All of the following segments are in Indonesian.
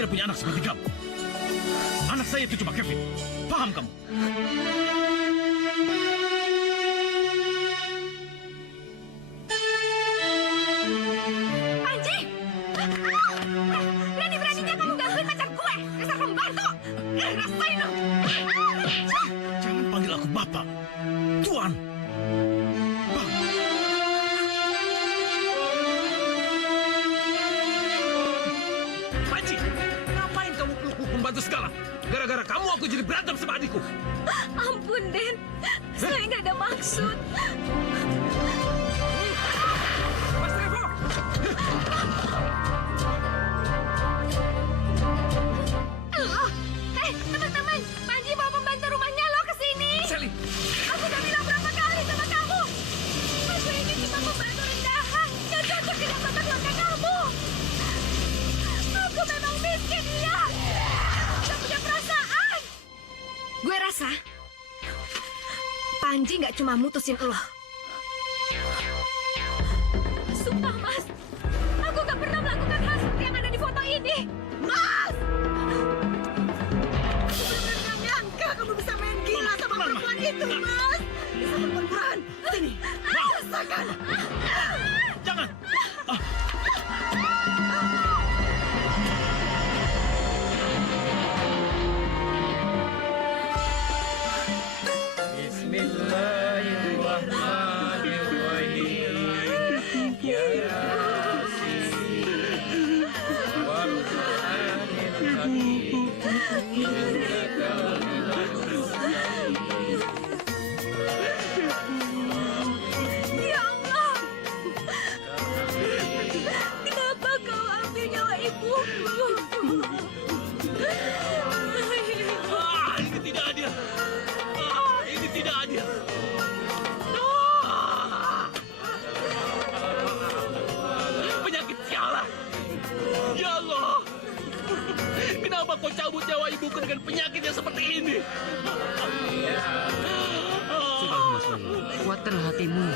tidak punya anak seperti kamu. Anak saya itu cuma Kevin. Paham kamu? Panji! Berani-beraninya kamu gangguin pacar gue! Dasar pembantu! Rasain lo! Jangan panggil aku Bapak. Tuan. Bang. Panji, ngapain kamu peluk pembantu segala? Gara-gara kamu aku jadi berantem sama adikku. Ampun, Den. Saya nggak ada maksud. Mas Revo! Halo. Teman-teman. Panji bawa pembantu rumahnya lo ke sini. Sally! Aku udah bilang berapa kali sama kamu. Aku ini cuma pembantu rendahan. Gak cocok dengan tata keluarga kamu. Aku memang miskin, iya. Gak punya perasaan. Gue rasa Panji nggak cuma mutusin lo. Sumpah, Mas. Aku nggak pernah melakukan hal seperti yang ada di foto ini. Mas! Aku benar-benar nyangka kamu bisa main gila sama perempuan itu, Mas. Bisa perempuan. Sini. Rasakan. Jangan! Bismillahirrahmanirrahim. Ya Yasin. Wal Qur'anil Hakim. Innaka laminal Ya Allah. Kenapa kau ambil nyawa ibuku? Ini tidak adil. Ini tidak adil. Penyakit sialan. Ya Allah. Kenapa kau cabut nyawa ibuku dengan penyakit yang seperti ini? Sudah, Mas Wali. Kuatkanlah hatimu.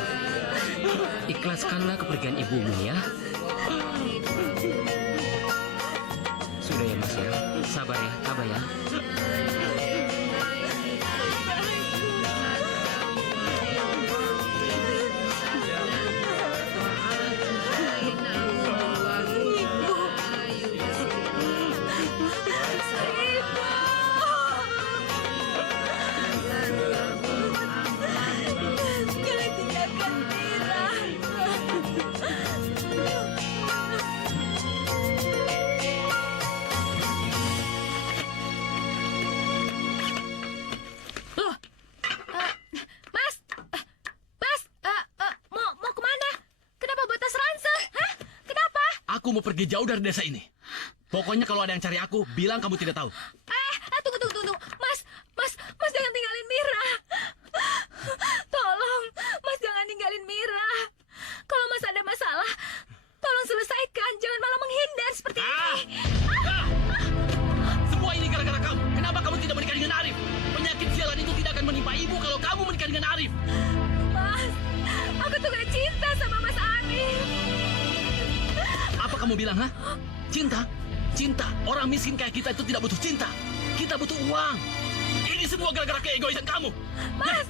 Ikhlaskanlah kepergian ibumu ya. Sudah ya, Mas ya. Sabar ya, tabah ya. Jangan tinggalkan Mira. Loh, Mas, mau kemana? Kenapa bawa tas ransel? Hah? Kenapa? Aku mau pergi jauh dari desa ini. Pokoknya kalau ada yang cari aku, bilang kamu tidak tahu. Tunggu. Mas jangan tinggalin Mira. Tolong, Mas jangan tinggalin Mira. Kalau Mas ada masalah, tolong selesaikan. Jangan malah menghindar seperti ini. Semua ini gara-gara kamu. Kenapa kamu tidak menikah dengan Arif? Penyakit sialan itu tidak akan menimpa ibu kalau kamu menikah dengan Arif. Mas, aku tuh gak cinta sama Mas Arif. Apa kamu bilang, ha? Cinta? Cinta. Orang miskin kayak kita itu tidak butuh cinta. Kita butuh uang. Ini semua gara-gara keegoisan kamu. Mas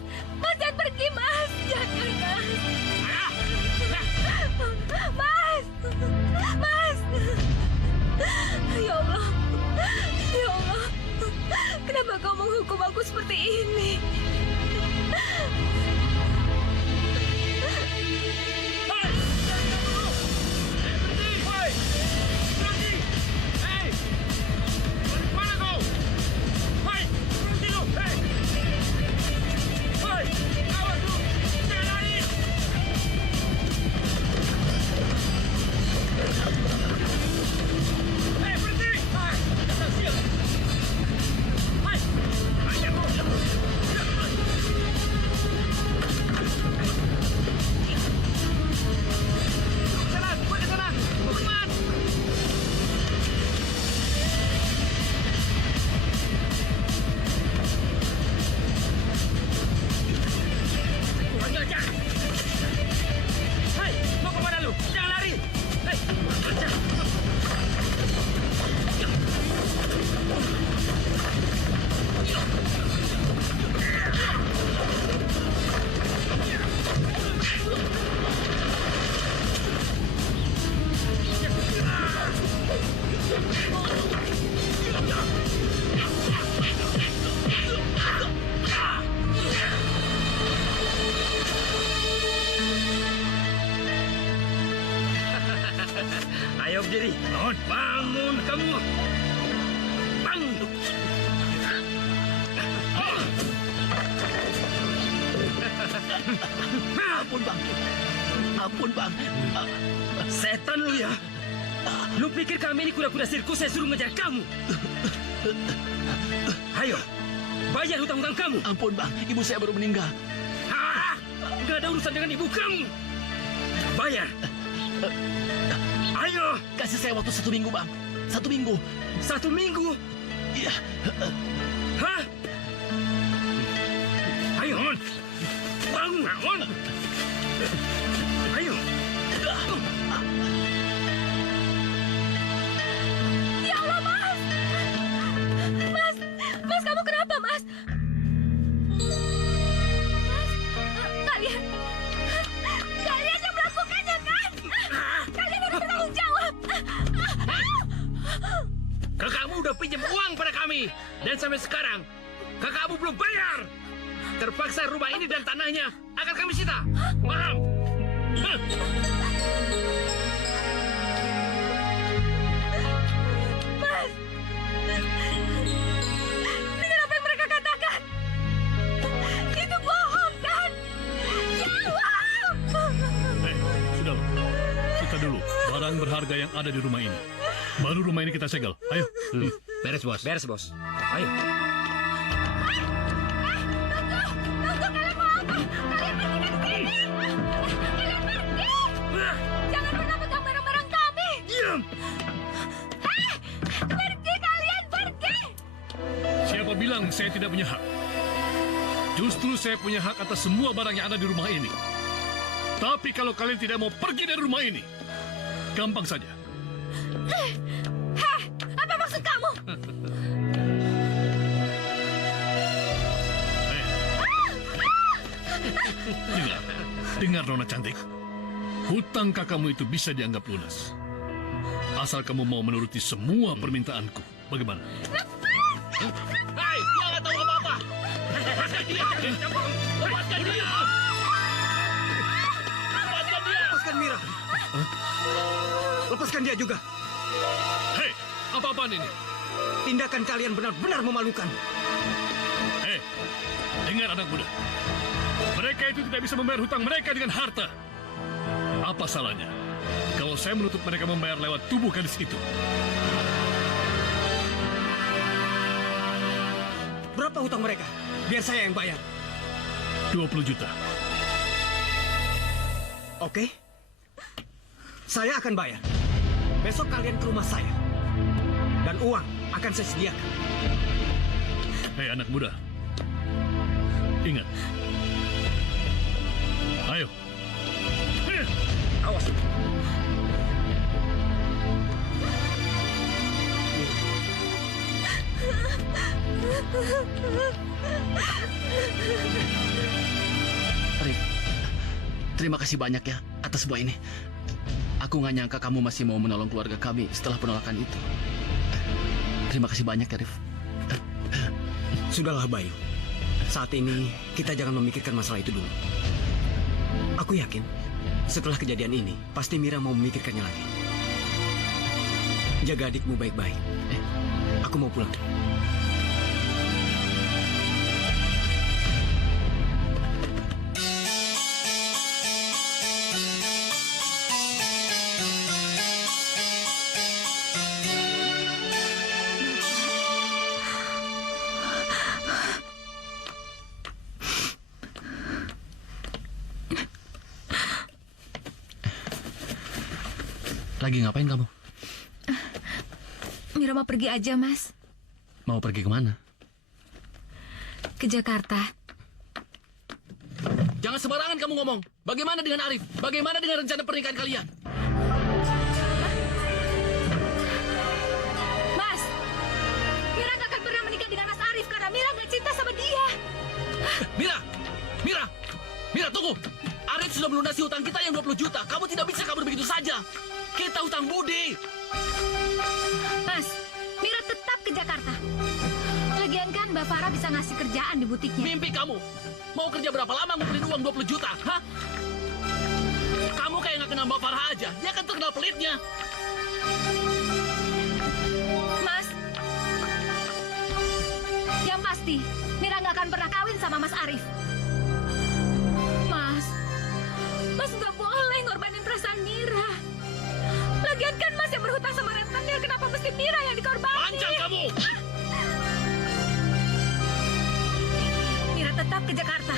jangan pergi, Mas. Jangan, Mas. Mas. Ya Allah. Kenapa kau menghukum aku seperti ini? Hey, berhenti! berdiri. Bangun kamu. Bangun. Ampun bang. Ampun bang. Setan lu ya. Lu pikir kami ini kuda-kuda sirkus saya suruh ngejar kamu? Ayo, bayar hutang-hutang kamu. Ampun bang, ibu saya baru meninggal. Nggak ada urusan dengan ibu kamu. Bayar. Ayo. Kasih saya waktu 1 minggu bang. 1 minggu. 1 minggu. Iya. Hah? Ayo, Mon. Bangun, Mon. Ayo. Ya Allah, Mas! Mas! Mas, kamu kenapa, Mas? Mas, kalian yang melakukannya, kan? Kalian harus bertanggung jawab! Kakakmu udah pinjam uang pada kami. Dan sampai sekarang, kakakmu belum bayar. Terpaksa rumah ini dan tanahnya akan kami sita. Paham? Hah? Mas! Dengar apa yang mereka katakan! Itu bohong, kan? Jawab! Sudah, kita dulu barang berharga yang ada di rumah ini. Baru rumah ini kita segel. Ayo. Beres, Bos. Beres, Bos. Ayo. Tunggu, kalian mau apa? Kalian pergi dari sini! Kalian pergi! Jangan pernah pegang barang-barang kami! Diam! Pergi kalian, pergi! Siapa bilang saya tidak punya hak? Justru saya punya hak atas semua barang yang ada di rumah ini. Tapi kalau kalian tidak mau pergi dari rumah ini, gampang saja. Heh, apa maksud kamu? Dengar Nona cantik. Hutang kakakmu itu bisa dianggap lunas. Asal kamu mau menuruti semua permintaanku. Bagaimana? Hai, dia nggak tahu apa-apa. Lepaskan dia. Lepaskan dia. Lepaskan dia. Lepaskan Mira. Lepaskan dia juga. Hei, apa-apaan ini? Tindakan kalian benar-benar memalukan. Hei, dengar anak muda. Mereka itu tidak bisa membayar hutang mereka dengan harta. Apa salahnya kalau saya menuntut mereka membayar lewat tubuh gadis itu? Berapa hutang mereka? Biar saya yang bayar. 20 juta. Oke. Saya akan bayar. Besok kalian ke rumah saya. Dan uang akan saya sediakan. Hei anak muda. Ingat. Ayo. Awas. Rif, terima kasih banyak ya atas semua ini. Aku nggak nyangka kamu masih mau menolong keluarga kami setelah penolakan itu. Terima kasih banyak ya, Rif. Sudahlah, Bayu. Saat ini kita jangan memikirkan masalah itu dulu. Aku yakin setelah kejadian ini pasti Mira mau memikirkannya lagi. Jaga adikmu baik-baik. Aku mau pulang. Lagi ngapain kamu? Mira mau pergi aja, Mas. Mau pergi kemana? Ke Jakarta. Jangan sembarangan kamu ngomong. Bagaimana dengan Arif? Bagaimana dengan rencana pernikahan kalian? Mas, Mira gak akan pernah menikah dengan Mas Arif karena Mira gak cinta sama dia. Mira! Mira! Mira, tunggu! Arif sudah melunasi hutang kita yang 20 juta. Kamu tidak bisa kabur begitu saja. Kita hutang budi. Mas, Mira tetap ke Jakarta. Lagian kan Mbak Farah bisa ngasih kerjaan di butiknya. Mimpi kamu. Mau kerja berapa lama ngumpulin uang 20 juta? Hah? Kamu kayak nggak kenal Mbak Farah aja. Dia kan terkenal pelitnya. pasti Mira nggak akan pernah kawin sama Mas Arif. Mas nggak boleh ngorbanin perasaan Mira. Lagian kan Mas yang berhutang sama rentenir, kenapa mesti Mira yang dikorbanin? Panjang kamu! Mira tetap ke Jakarta.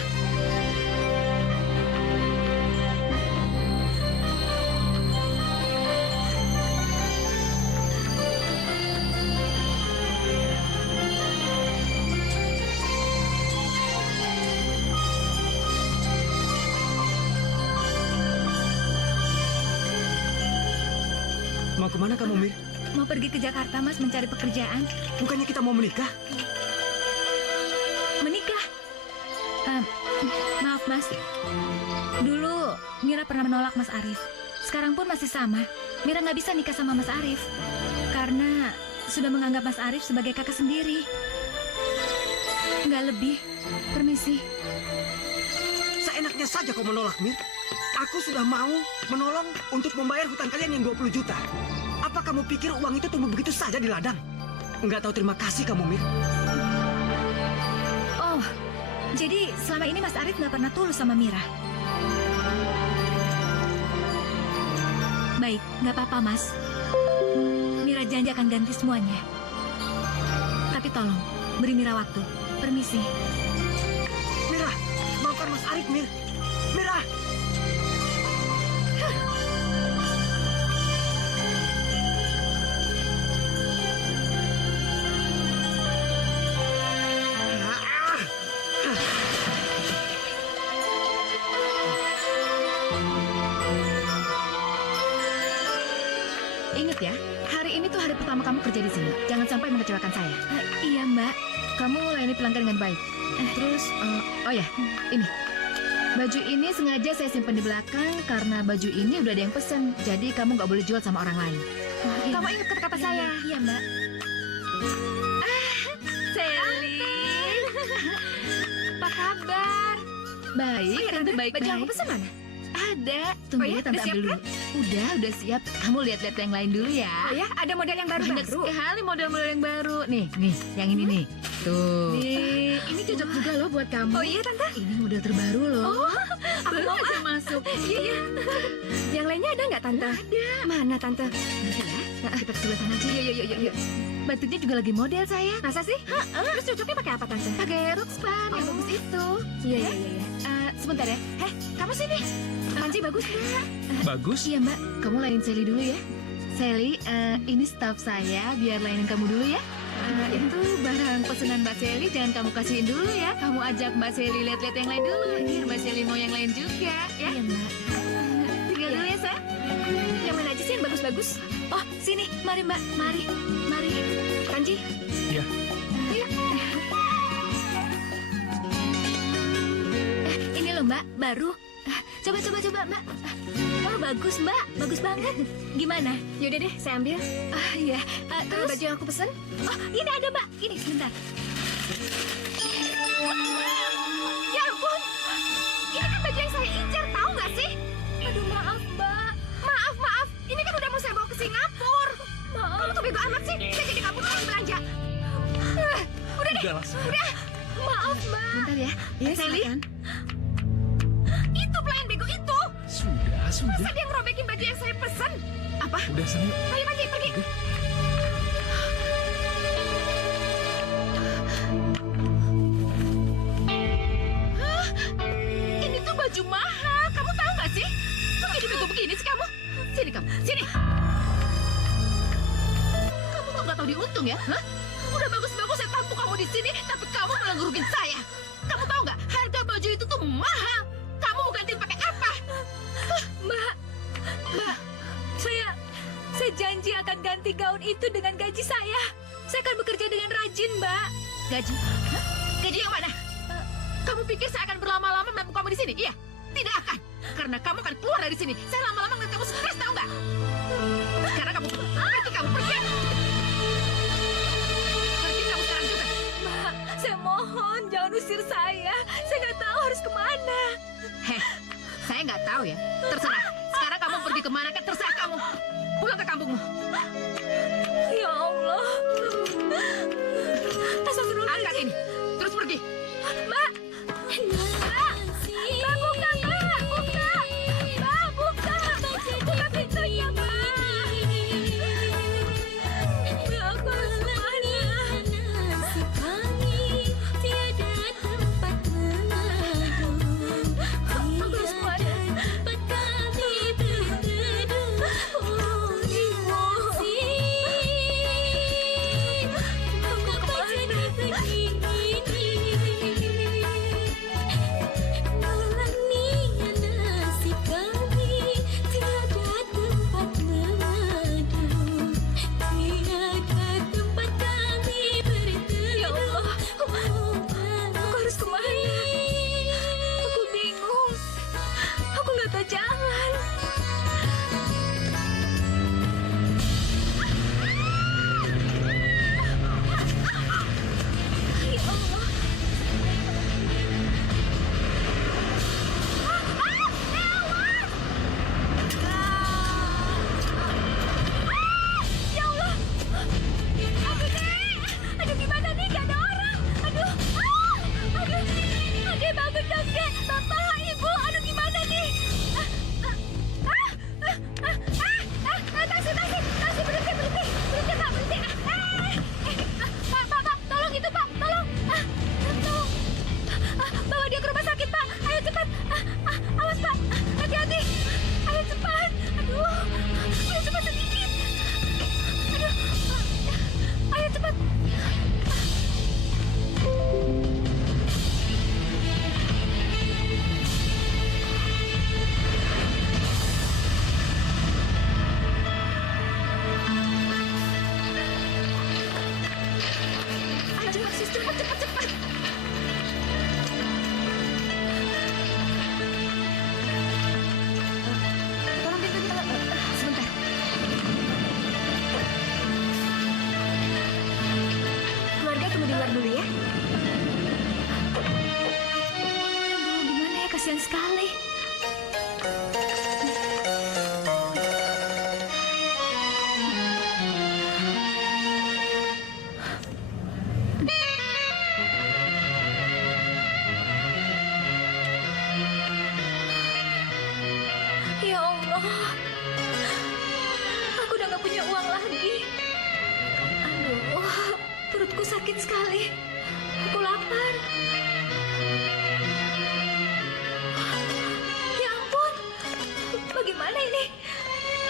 Mau kemana kamu, Mir? Mau pergi ke Jakarta, Mas, mencari pekerjaan. Bukannya kita mau menikah? Menikah? Maaf, Mas. Dulu Mira pernah menolak Mas Arif. Sekarang pun masih sama. Mira nggak bisa nikah sama Mas Arif karena sudah menganggap Mas Arif sebagai kakak sendiri. Nggak lebih. Permisi. Seenaknya saja kau menolak, Mir. Aku sudah mau menolong untuk membayar hutang kalian yang 20 juta. Apa kamu pikir uang itu tumbuh begitu saja di ladang? Enggak tahu terima kasih kamu, Mir. Oh, jadi selama ini Mas Arif nggak pernah tulus sama Mira. Baik, nggak apa-apa, Mas. Mira janji akan ganti semuanya. Tapi tolong, beri Mira waktu. Permisi. Mira, maafkan Mas Arif, Mir. Mira! Ingat ya, hari ini tuh hari pertama kamu kerja di sini. Jangan sampai mengecewakan saya. Iya, Mbak. Kamu layani pelanggan dengan baik. Terus, oh ya, ini. Baju ini sengaja saya simpan di belakang karena baju ini udah ada yang pesen. Jadi kamu nggak boleh jual sama orang lain. Iya, Kamu Mbak. ingat kata-kata Iya, saya? Iya, Mbak. Sally. Apa kabar? Baik, Oh, ya, Tante Tante. baik-baik. Baju aku pesan mana? Ada. Tunggu Oh ya, ya, Tante udah siap ambil dulu. Udah siap. Kamu lihat-lihat yang lain dulu ya. Oh ya, ada model yang Banyak baru-baru. sekali model-model yang baru. Nih, yang ini nih. Tuh. Nih, Ini cocok juga loh buat kamu. Oh iya, Tante. Ini model terbaru loh. Aku Baru mau aja masuk. Iya, iya. Yang lainnya ada nggak, Tante? Ada. Mana, Tante? Nanti ya, kita ke sebelah sana aja. Yuk. Bajunya juga lagi model saya. Masa sih? Terus cocoknya pakai apa, Tante? Pakai rok span yang Oh. bagus itu. Iya. Sebentar ya. Kamu sini. Panji bagus nggak? Bagus. Iya mbak, kamu layanin Sally dulu ya. Sally, ini staff saya, biar layanin kamu dulu ya. Itu barang pesanan Mbak Sally, jangan kamu kasihin dulu ya. Kamu ajak Mbak Sally lihat-lihat yang lain dulu, biar Mbak Sally mau yang lain juga, ya. Iya, Mbak. Tinggal dulu ya, Sa. Yang mana aja sih yang bagus-bagus? Oh, sini. Mari, Mbak. Mari. Panji. Iya. Yuk. Ini loh, Mbak. Baru. Coba, Mbak. Wah, bagus, Mbak. Bagus banget. Gimana? Yaudah deh, saya ambil. Iya. Terus baju yang aku pesen? Oh, ini ada, Mbak. Ini, sebentar. Ya ampun. Ini kan baju yang saya incar, tahu nggak sih? Aduh, maaf, Mbak. Maaf. Ini kan udah mau saya bawa ke Singapura. Maaf. Kamu tuh bego amat sih. Saya jadi kabur lagi belanja. Udah deh. Udah. Maaf, Mbak. Bentar ya. Ya, Sally? silakan. Itu pelayan bego itu. Sudah. Masa dia ngerobekin baju yang saya pesen? Apa? Udah sana. Ayo, Panji, pergi. Hah? Ini tuh baju mahal. Kamu tahu nggak sih? Kok jadi bego begini sih kamu? Sini kamu, sini. Kamu kok nggak tahu diuntung ya? Hah? Udah bagus-bagus saya tampung kamu di sini, tapi kamu malah ngerugin saya. Kamu tahu nggak? Harga baju itu tuh mahal. Kamu mau gantiin pakai apa? Mbak, saya janji akan ganti gaun itu dengan gaji saya. Saya akan bekerja dengan rajin, Mbak. Gaji? Hah? Gaji yang mana? Kamu pikir saya akan berlama-lama menampung kamu di sini? Iya, tidak akan. Karena kamu akan keluar dari sini. Saya lama-lama ngeliat kamu stres, tahu nggak? Sekarang kamu pergi, kamu pergi. Pergi kamu sekarang juga. Mbak, saya mohon jangan usir saya. Saya nggak tahu harus kemana. Heh, saya nggak tahu ya. Terserah. Sekarang kamu pergi kemana kan terserah kamu. Pulang ke kampungmu. Ya Allah. Astagfirullahaladzim. Angkat ini. Dek, Bapak, Ibu, aduh gimana nih? Taksi, berhenti, Pak, berhenti. Pak, tolong itu, Pak, tolong. Tolong. Bawa dia ke rumah sakit, Pak. Ayo cepat. Awas, Pak. Hati-hati. Ayo cepat. Aduh, ayo cepat sedikit. Aduh, ayo cepat. Ayo cepat, sis, cepat. Tolong pintunya, sebentar. Keluarga tunggu di luar dulu ya. Aduh, gimana ya, kasihan sekali. Ya Allah, aku udah gak punya uang lagi. Aduh, perutku sakit sekali. Aku lapar. Ya ampun, bagaimana ini?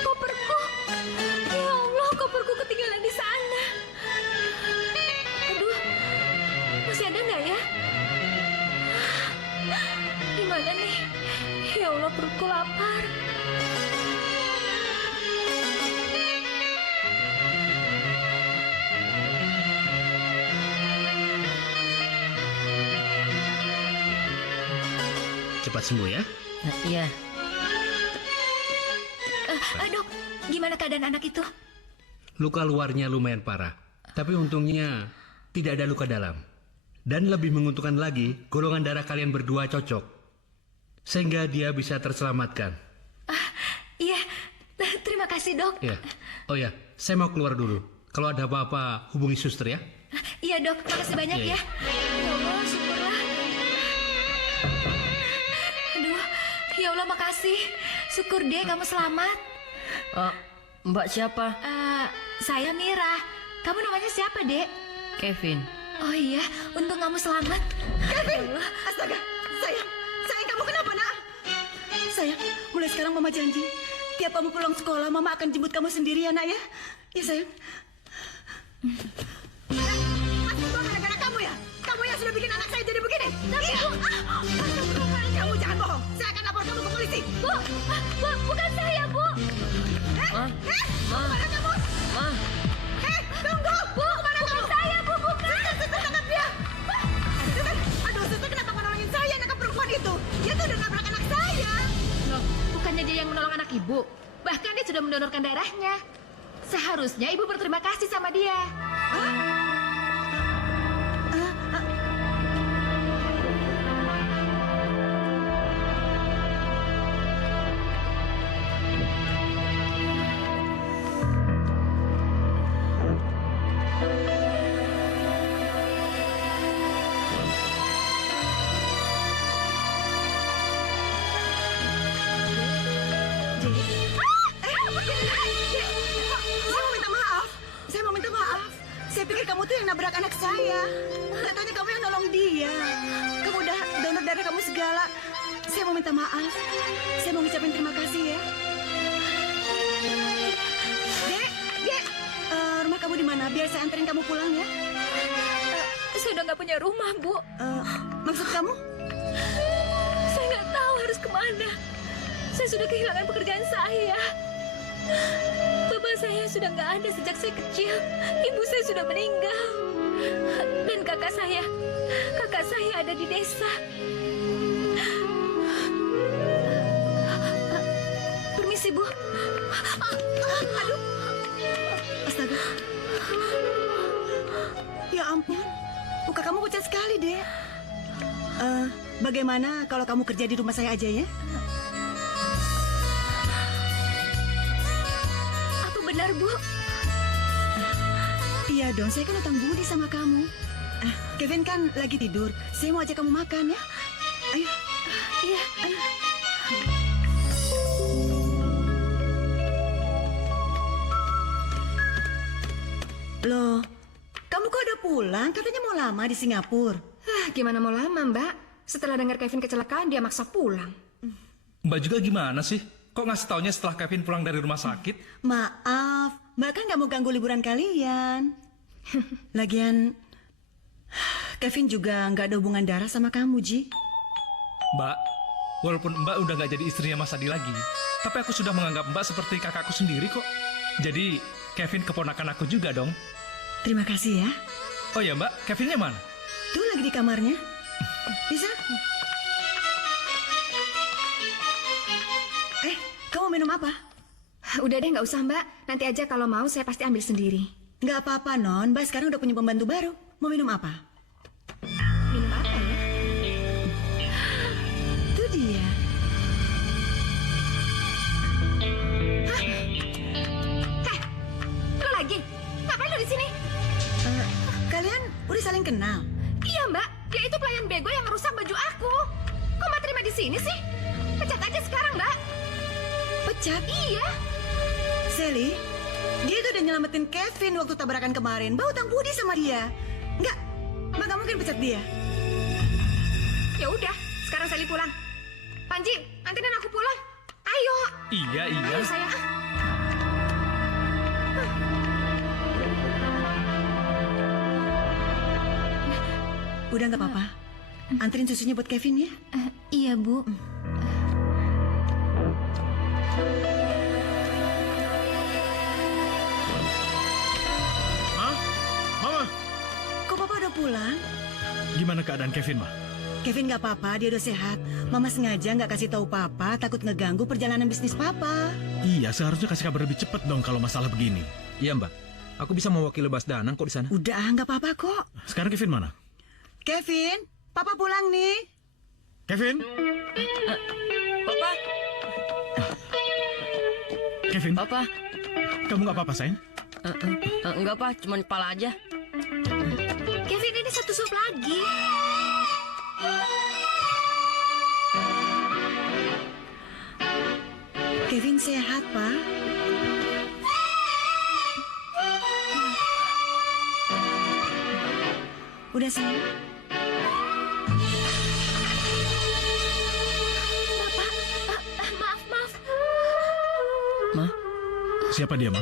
Koperku. Ya Allah, koperku ketinggalan di sana. Aduh, masih ada nggak ya? Gimana nih? Ya Allah, perutku lapar. Cepat sembuh ya. Iya, Dok, gimana keadaan anak itu? Luka luarnya lumayan parah, tapi untungnya tidak ada luka dalam. Dan lebih menguntungkan lagi, golongan darah kalian berdua cocok. Sehingga dia bisa terselamatkan. Iya, terima kasih, Dok. Ya. Oh ya, saya mau keluar dulu. Kalau ada apa-apa, hubungi suster ya. Iya, Dok, makasih banyak Iya, ya. Ya Allah, syukurlah. Aduh, ya Allah, makasih. Syukur deh kamu selamat. Mbak siapa? Saya Mira. Kamu namanya siapa, Dek? Kevin. Oh iya, untung kamu selamat. Kevin! Astaga, sayang kamu kenapa nak? Sayang, mulai sekarang mama janji, tiap kamu pulang sekolah, mama akan jemput kamu sendiri ya nak ya? Ya sayang. Semua gara-gara kamu ya? Kamu yang sudah bikin anak saya jadi begini? Tapi, Iya. Kamu jangan bohong, saya akan lapor kamu ke polisi. Bu, bukan saya, Bu. Kemana kamu? Tunggu! Bu, bukan saya, Bu, bukan. Suster, tangkap dia! Suster, aduh suster kenapa menolongin saya nangkap perempuan itu? Dia tuh udah nabrak anak saya. Loh, bukannya dia yang menolong anak ibu? Bahkan dia sudah mendonorkan darahnya. Seharusnya ibu berterima kasih sama dia. Saya mau minta maaf. Saya pikir kamu tuh yang nabrak anak saya. Katanya kamu yang nolong dia. Kamu udah donor darah kamu segala. Saya mau minta maaf. Saya mau ngucapin terima kasih ya. Dek, rumah kamu di mana? Biar saya anterin kamu pulang ya. Saya udah nggak punya rumah, Bu. Maksud kamu? Saya nggak tahu harus kemana. Saya sudah kehilangan pekerjaan saya. Bapak saya sudah nggak ada sejak saya kecil. Ibu saya sudah meninggal. Dan kakak saya ada di desa. Permisi, Bu. Aduh. Astaga. Ya ampun. Muka kamu pucat sekali, Dek. Bagaimana kalau kamu kerja di rumah saya aja ya? Apa benar, Bu? Iya dong, saya kan utang budi sama kamu. Kevin kan lagi tidur. Saya mau ajak kamu makan ya. Ayo. ya. Loh, kamu kok udah pulang? Katanya mau lama di Singapura. Gimana mau lama, Mbak? Setelah dengar Kevin kecelakaan, dia maksa pulang. Mbak juga gimana sih? Kok ngasih taunya setelah Kevin pulang dari rumah sakit? Maaf, Mbak kan nggak mau ganggu liburan kalian. Lagian, Kevin juga nggak ada hubungan darah sama kamu, Ji. Mbak, walaupun Mbak udah nggak jadi istrinya Mas Adi lagi, tapi aku sudah menganggap Mbak seperti kakakku sendiri kok. Jadi, Kevin keponakan aku juga dong. Terima kasih ya. Oh ya Mbak, Kevinnya mana? Tuh lagi di kamarnya. Bisa? Kamu minum apa? Udah deh, nggak usah, Mbak. Nanti aja kalau mau, saya pasti ambil sendiri. Nggak apa-apa, Non. Mbak sekarang udah punya pembantu baru. Mau minum apa? Minum apa ya? Itu dia. Lo lagi? Ngapain lo di sini? Kalian udah saling kenal? Iya, Mbak. Dia itu pelayan bego yang merusak baju aku. Kok Mbak terima di sini sih? Pecat aja sekarang, Mbak. Pecat? Iya. Sally, dia itu udah nyelamatin Kevin waktu tabrakan kemarin. Mbak utang budi sama dia. Nggak, Mbak nggak mungkin pecat dia. Ya udah, sekarang Sally pulang. Panji, anterin aku pulang. Ayo. Iya. Ayo, sayang. Udah nggak apa-apa. Anterin susunya buat Kevin ya. Iya, Bu. Mama, Kok Papa udah pulang? gimana keadaan Kevin, Ma? Kevin nggak apa-apa, dia udah sehat. Mama sengaja nggak kasih tahu Papa, takut ngeganggu perjalanan bisnis Papa. Iya, seharusnya kasih kabar lebih cepat dong kalau masalah begini. Iya mbak, aku bisa mewakili Bas Danang kok di sana. Udah, nggak apa-apa kok. Sekarang Kevin mana? Kevin, Papa pulang nih. Kevin? Papa, Kevin, Papa. kamu nggak apa-apa, sayang? Enggak, Pak. Cuma kepala aja. Kevin, ini satu sup lagi. Kevin sehat, Pak. Udah sayang. Maaf. Ma, Siapa dia, Ma?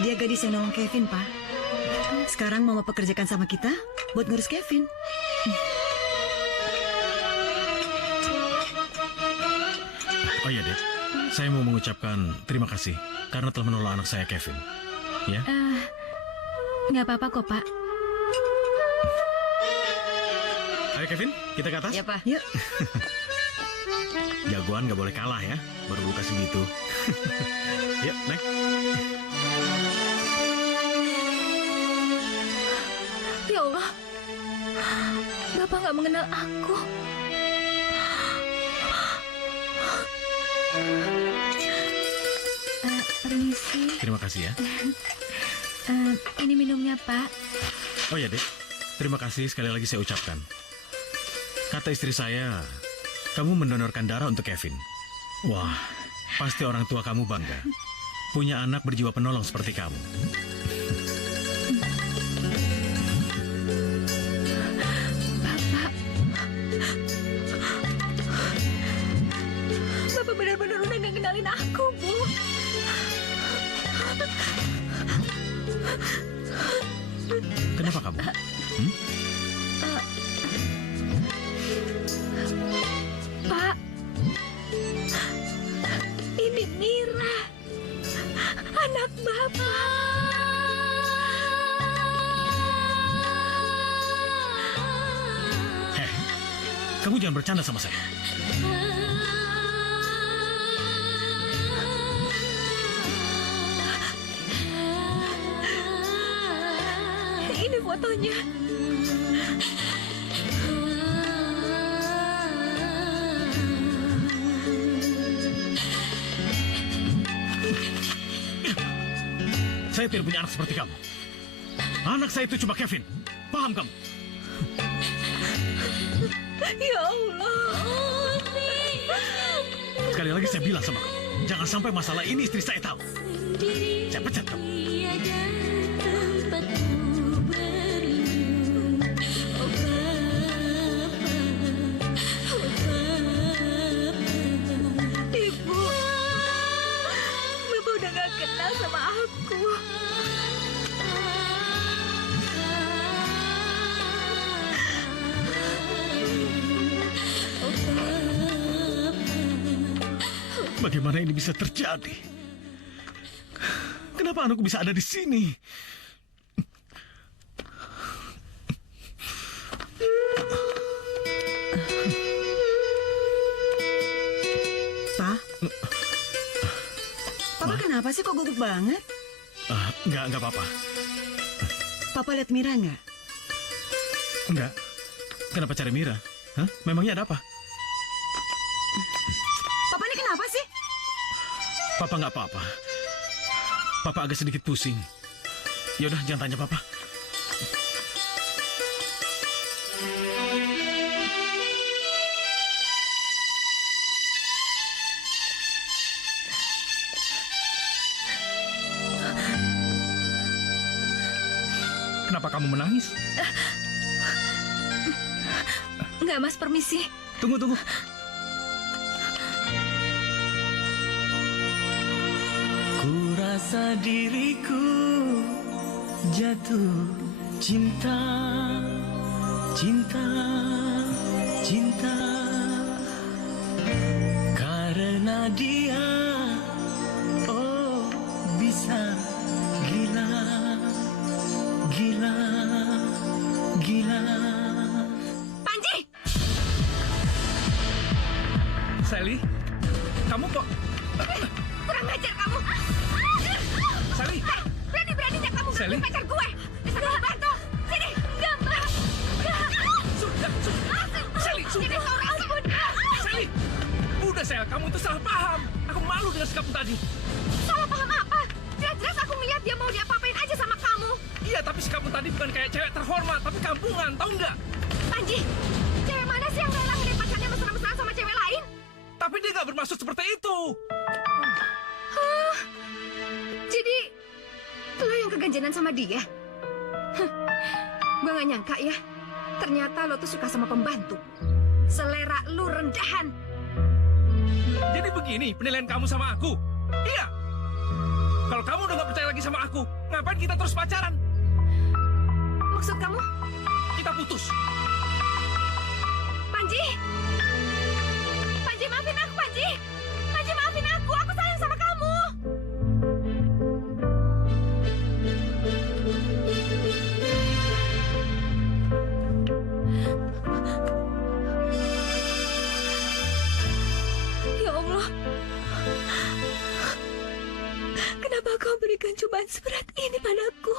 Dia gadis yang nolong Kevin, Pak. Sekarang Mama pekerjakan sama kita buat ngurus Kevin. Oh iya, Dek. Saya mau mengucapkan terima kasih karena telah menolong anak saya, Kevin. Ya? Nggak apa-apa kok, Pak. Ayo, Kevin, kita ke atas. iya, Pak. Yuk. Jagoan nggak boleh kalah ya. Baru lu kasih gitu. Yuk, naik. Ya Allah, Bapak nggak mengenal aku. Permisi, Terima kasih ya. ini minumnya, Pak. Oh ya, Dek. Terima kasih sekali lagi saya ucapkan. Kata istri saya, kamu mendonorkan darah untuk Kevin. Wah, pasti orang tua kamu bangga. Punya anak berjiwa penolong seperti kamu. Bapak benar-benar udah nggak kenalin aku, Bu. Kenapa kamu? Pak, ini Mira, anak Bapak. Heh, kamu jangan bercanda sama saya. Ini fotonya. Saya tidak punya anak seperti kamu. Anak saya itu cuma Kevin. Paham kamu? Ya Allah. Sekali lagi saya bilang sama kamu, jangan sampai masalah ini istri saya tahu. Saya pecat kamu. Ibu, Bapak udah gak kenal sama aku. Bagaimana ini bisa terjadi? Kenapa anakku bisa ada di sini? Pak? Papa kenapa sih kok gugup banget? Enggak apa-apa. Papa lihat Mira nggak? Enggak. Kenapa cari Mira? Hah? Memangnya ada apa? Papa ini kenapa sih? Papa nggak apa-apa. Papa agak sedikit pusing. Ya udah, jangan tanya Papa. Kenapa kamu menangis? Enggak, Mas, permisi. Tunggu. Ku rasa diriku jatuh cinta, cinta, cinta karena dia, oh bisa gila, gila, gila. Panji! Sally, kamu kok... Kurang ajar kamu. Sally, Berani-beraninya kamu Sally? ganggu pacar gue. Dasar pembantu. Sini. Enggak, Mbak. sudah. Sally, Ini sudah. seorang ampun. Sally, udah Sel, kamu itu salah paham. Aku malu dengan sikapmu tadi. Salah paham apa? Jelas-jelas aku ngeliat dia mau diapa-apain aja sama kamu. Iya, tapi sikapmu tadi bukan kayak cewek terhormat, tapi kampungan, tahu nggak? Panji, cewek mana sih yang rela ngeliat pacarnya mesra-mesraan sama cewek lain? Tapi dia nggak bermaksud seperti itu. Jadi, lo yang keganjenan sama dia? Gue gak nyangka ya. Ternyata lo tuh suka sama pembantu. Selera lu rendahan. Jadi begini penilaian kamu sama aku? Iya. Kalau kamu udah nggak percaya lagi sama aku, ngapain kita terus pacaran? Maksud kamu? Kita putus. Panji! Panji, maafin aku, Panji! Panji, maafin aku! Aku sayang sama kamu! Ya Allah! Kenapa kau berikan cobaan seberat ini padaku?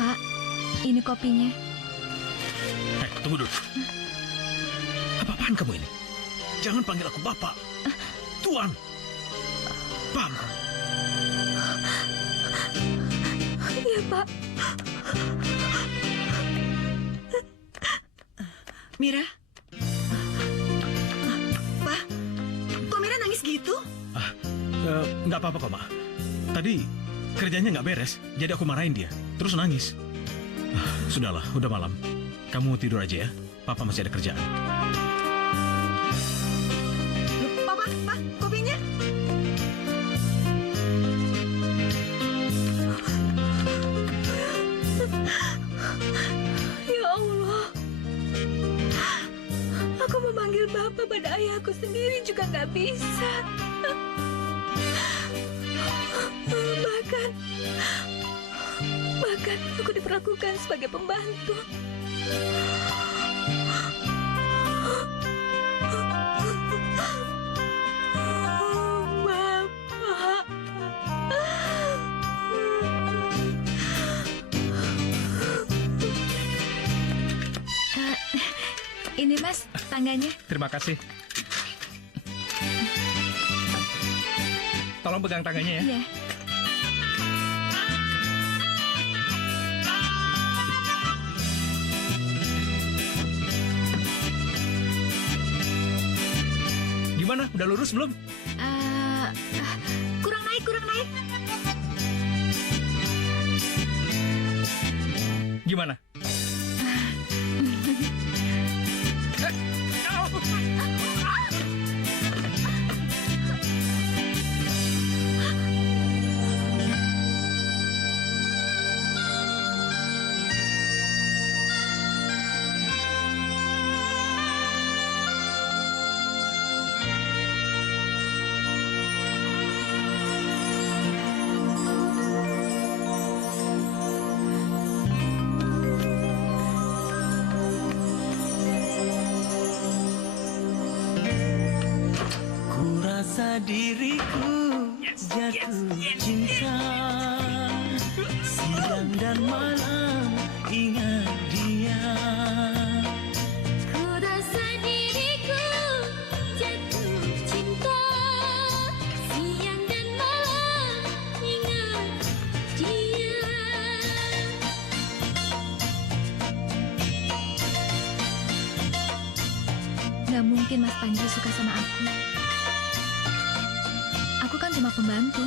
Pak, ini kopinya. Tunggu dulu. Apa-apaan kamu ini? Jangan panggil aku Bapak. Tuan. Paham kamu? Iya, Pak. Mira? Pak, kok Mira nangis gitu? Nggak apa-apa kok, Ma. Tadi kerjanya nggak beres, jadi aku marahin dia. Terus nangis. Sudahlah, udah malam. Kamu tidur aja ya. Papa masih ada kerjaan. Papa, Pak, kopinya? Ya Allah. Aku memanggil Bapak pada ayahku sendiri juga nggak bisa. Bahkan aku diperlakukan sebagai pembantu. Bapak. Ini Mas, tangganya. Terima kasih. Tolong pegang tangannya ya. Iya. Gimana? Udah lurus belum? Kurang naik, kurang naik. Gimana? Ku rasa diriku jatuh cinta. Siang dan malam ingat dia. Ku rasa diriku jatuh cinta. Siang dan malam ingat dia. Gak mungkin Mas Panji suka sama aku. Aku kan cuma pembantu.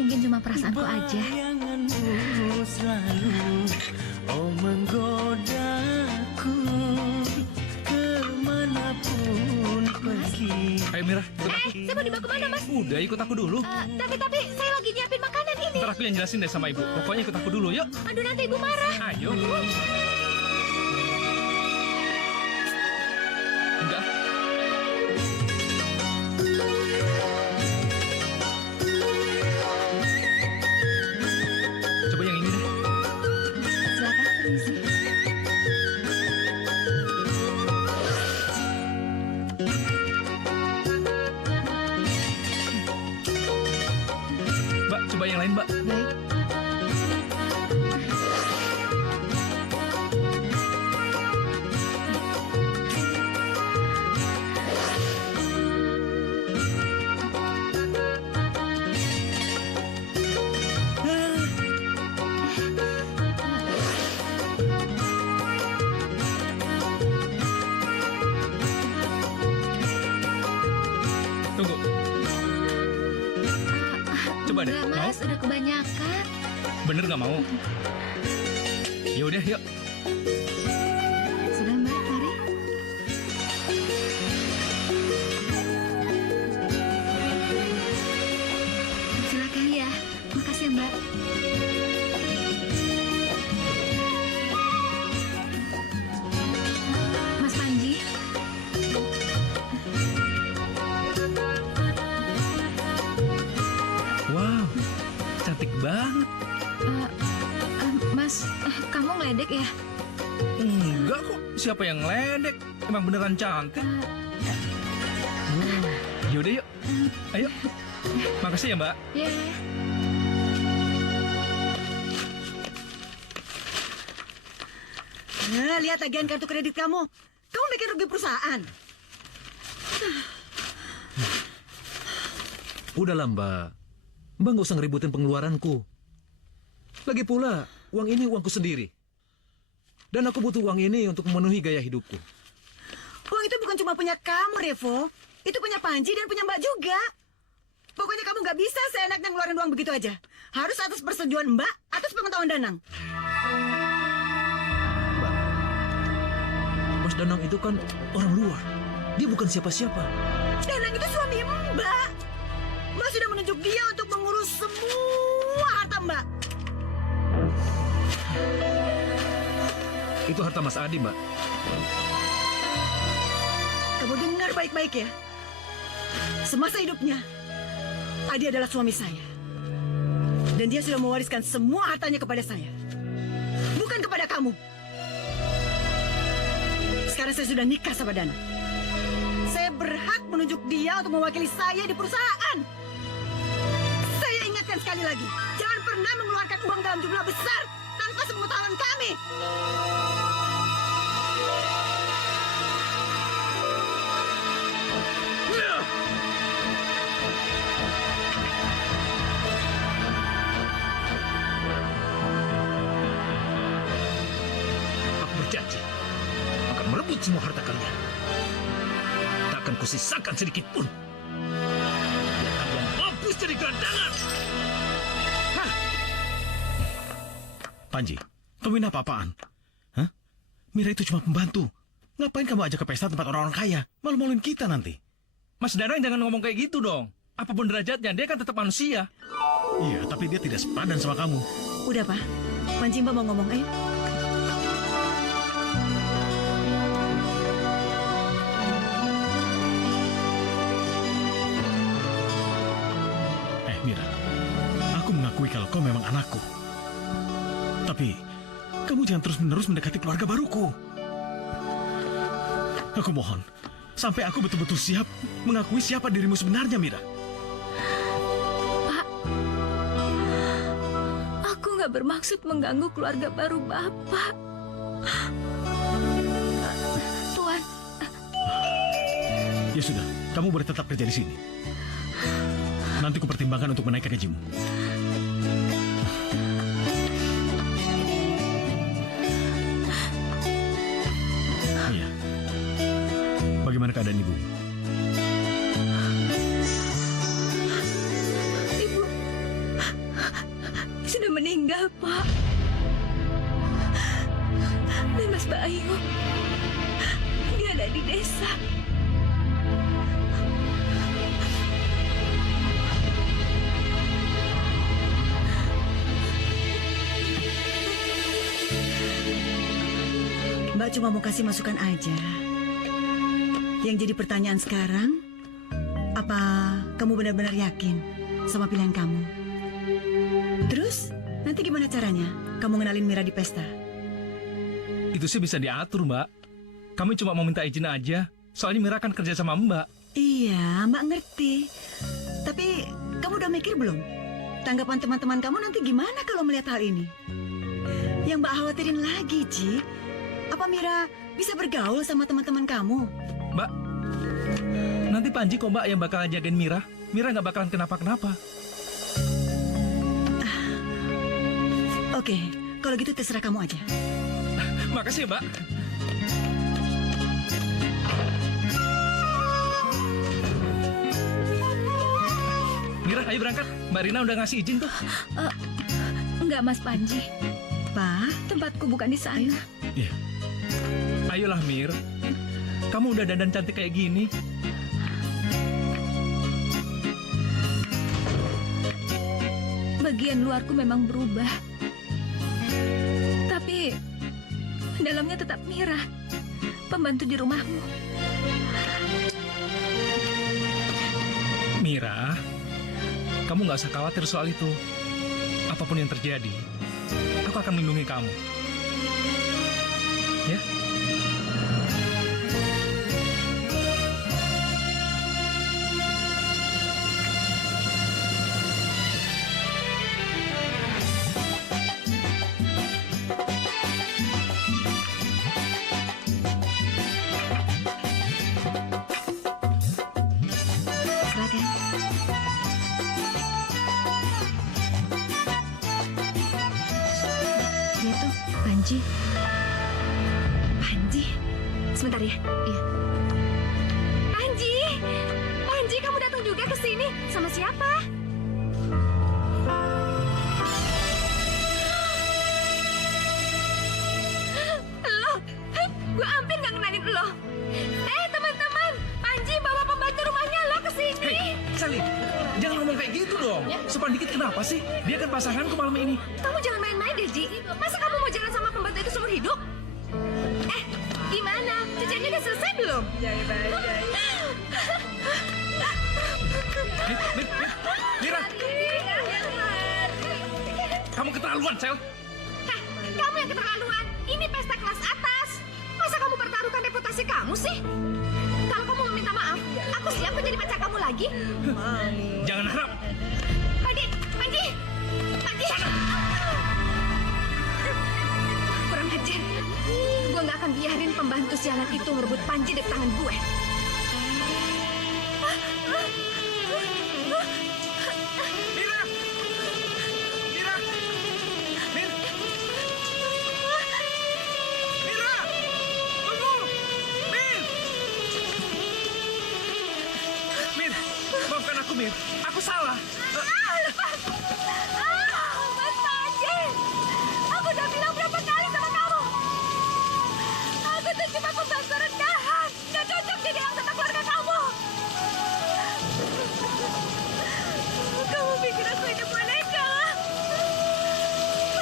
Mungkin cuma perasaanku aja. Bayanganmu selalu menggodaku kemanapun pergi. Ayo Mira, ikut aku. Saya mau dibawa kemana Mas? Udah ikut aku dulu. Tapi saya lagi nyiapin makanan ini. Ntar aku yang jelasin deh sama ibu. Pokoknya ikut aku dulu, yuk. Aduh nanti ibu marah. Ayo. Enggak. Coba yang ini deh. Silakan permisi. Mbak, coba yang lain, Mbak. Baik. Tunggu. Coba deh, Enggak mau? Mas, udah kebanyakan. Bener nggak mau? Ya udah, yuk. Sudah Mbak, mari. Silakan ya. Makasih ya Mbak. Mas Panji, Wow, cantik banget. Mas, kamu ngeledek ya? Enggak kok, siapa yang ngeledek? Emang beneran cantik. Yaudah yuk, ayo. Makasih ya Mbak. Ya. Nah, lihat tagihan kartu kredit kamu. Kamu bikin rugi perusahaan. Udahlah Mbak. Mbak nggak usah ngeributin pengeluaranku. Lagi pula, uang ini uangku sendiri. Dan aku butuh uang ini untuk memenuhi gaya hidupku. Uang itu bukan cuma punya kamu, Revo. Itu punya Panji dan punya Mbak juga. Pokoknya kamu nggak bisa seenaknya ngeluarin uang begitu aja. Harus atas persetujuan Mbak, atas pengetahuan Danang. Mas Danang itu kan orang luar. Dia bukan siapa-siapa. Danang itu suami Mbak. Mbak sudah menunjuk dia untuk mengurus semua harta Mbak. Itu harta Mas Adi, Mbak. Kamu dengar baik-baik ya. Semasa hidupnya, Adi adalah suami saya. Dan dia sudah mewariskan semua hartanya kepada saya. Bukan kepada kamu. Sekarang saya sudah nikah sama Dana. Saya berhak menunjuk dia untuk mewakili saya di perusahaan. ingatkan sekali lagi, jangan pernah mengeluarkan uang dalam jumlah besar tanpa sepengetahuan kami. Aku berjanji akan merebut semua harta kalian. Tak akan kusisakan sedikit pun. Biar kalian mampus jadi gelandangan. Panji, kamu ini apa-apaan? Hah? Mira itu cuma pembantu. Ngapain kamu ajak ke pesta tempat orang-orang kaya? Malu-maluin kita nanti. Mas Danang jangan ngomong kayak gitu dong. Apapun derajatnya, dia kan tetap manusia. Iya, tapi dia tidak sepadan sama kamu. Udah, Pak. Panji Mbak mau ngomong, ayo. Mira, aku mengakui kalau kau memang anakku. Tapi, kamu jangan terus-menerus mendekati keluarga baruku. Aku mohon, sampai aku betul-betul siap mengakui siapa dirimu sebenarnya, Mira. Pak, aku nggak bermaksud mengganggu keluarga baru Bapak. Tuan, Ya sudah, kamu boleh tetap kerja di sini. Nanti kupertimbangkan untuk menaikkan gajimu. Iya. Bagaimana keadaan ibu? Ibu sudah meninggal, Pak. Dan Mas Bayu, dia ada di desa. Mbak cuma mau kasih masukan aja. Yang jadi pertanyaan sekarang, apa kamu benar-benar yakin sama pilihan kamu? Terus, nanti gimana caranya kamu ngenalin Mira di pesta? Itu sih bisa diatur, Mbak. Kami cuma mau minta izin aja. Soalnya Mira kan kerja sama Mbak. Iya, Mbak ngerti. Tapi, kamu udah mikir belum? Tanggapan teman-teman kamu nanti gimana kalau melihat hal ini? Yang Mbak khawatirin lagi, Ci. Apa Mira bisa bergaul sama teman-teman kamu? Mbak, nanti Panji kok Mbak yang bakal jagain Mira. Mira nggak bakalan kenapa-kenapa. Oke, kalau gitu terserah kamu aja. Makasih ya, Mbak. Mira, ayo berangkat. Mbak Rina udah ngasih izin tuh. Enggak, Mas Panji. Pak, Tempatku bukan di sana. Iya. Ayolah, Mir. Kamu udah dandan cantik kayak gini. Bagian luarku memang berubah. Tapi dalamnya tetap Mira, pembantu di rumahmu. Mira, kamu nggak usah khawatir soal itu. Apapun yang terjadi, aku akan melindungi kamu. Ya? Silakan. Dia tuh Panji. Panji, sebentar ya. Iya. Panji, Panji kamu datang juga ke sini. Sama siapa? Lo, gue hampir nggak kenalin lo. Teman-teman, Panji bawa pembantu rumahnya lo ke sini. Hei, Sally, jangan ngomong kayak gitu dong. Sopan dikit kenapa sih? Dia kan pasanganku malam ini. Kamu jangan main-main deh, Ji. Masa kamu mau jalan sama pembantu itu seumur hidup? Gimana? Cuciannya udah selesai belum? Mira, kamu keterlaluan, Sel. Hah, kamu yang keterlaluan. Ini pesta kelas atas. Masa kamu pertaruhkan reputasi kamu sih? Kalau kamu mau minta maaf, aku siap menjadi pacar kamu lagi. Jangan harap. Panji, Panji, sana. Kurang ajar. Gue nggak akan biarin pembantu sialan itu ngerebut Panji dari tangan gue. Mira! Mira! Mir! Mira! Tunggu! Mir! Mir, maafkan aku, Mir. Aku salah. Lepas! Mas Panji! Aku udah bilang berapa kali sama kamu? Aku tuh cuma pembantu rendahan. Gak cocok jadi anggota keluarga kamu. Kamu pikir aku ini boneka?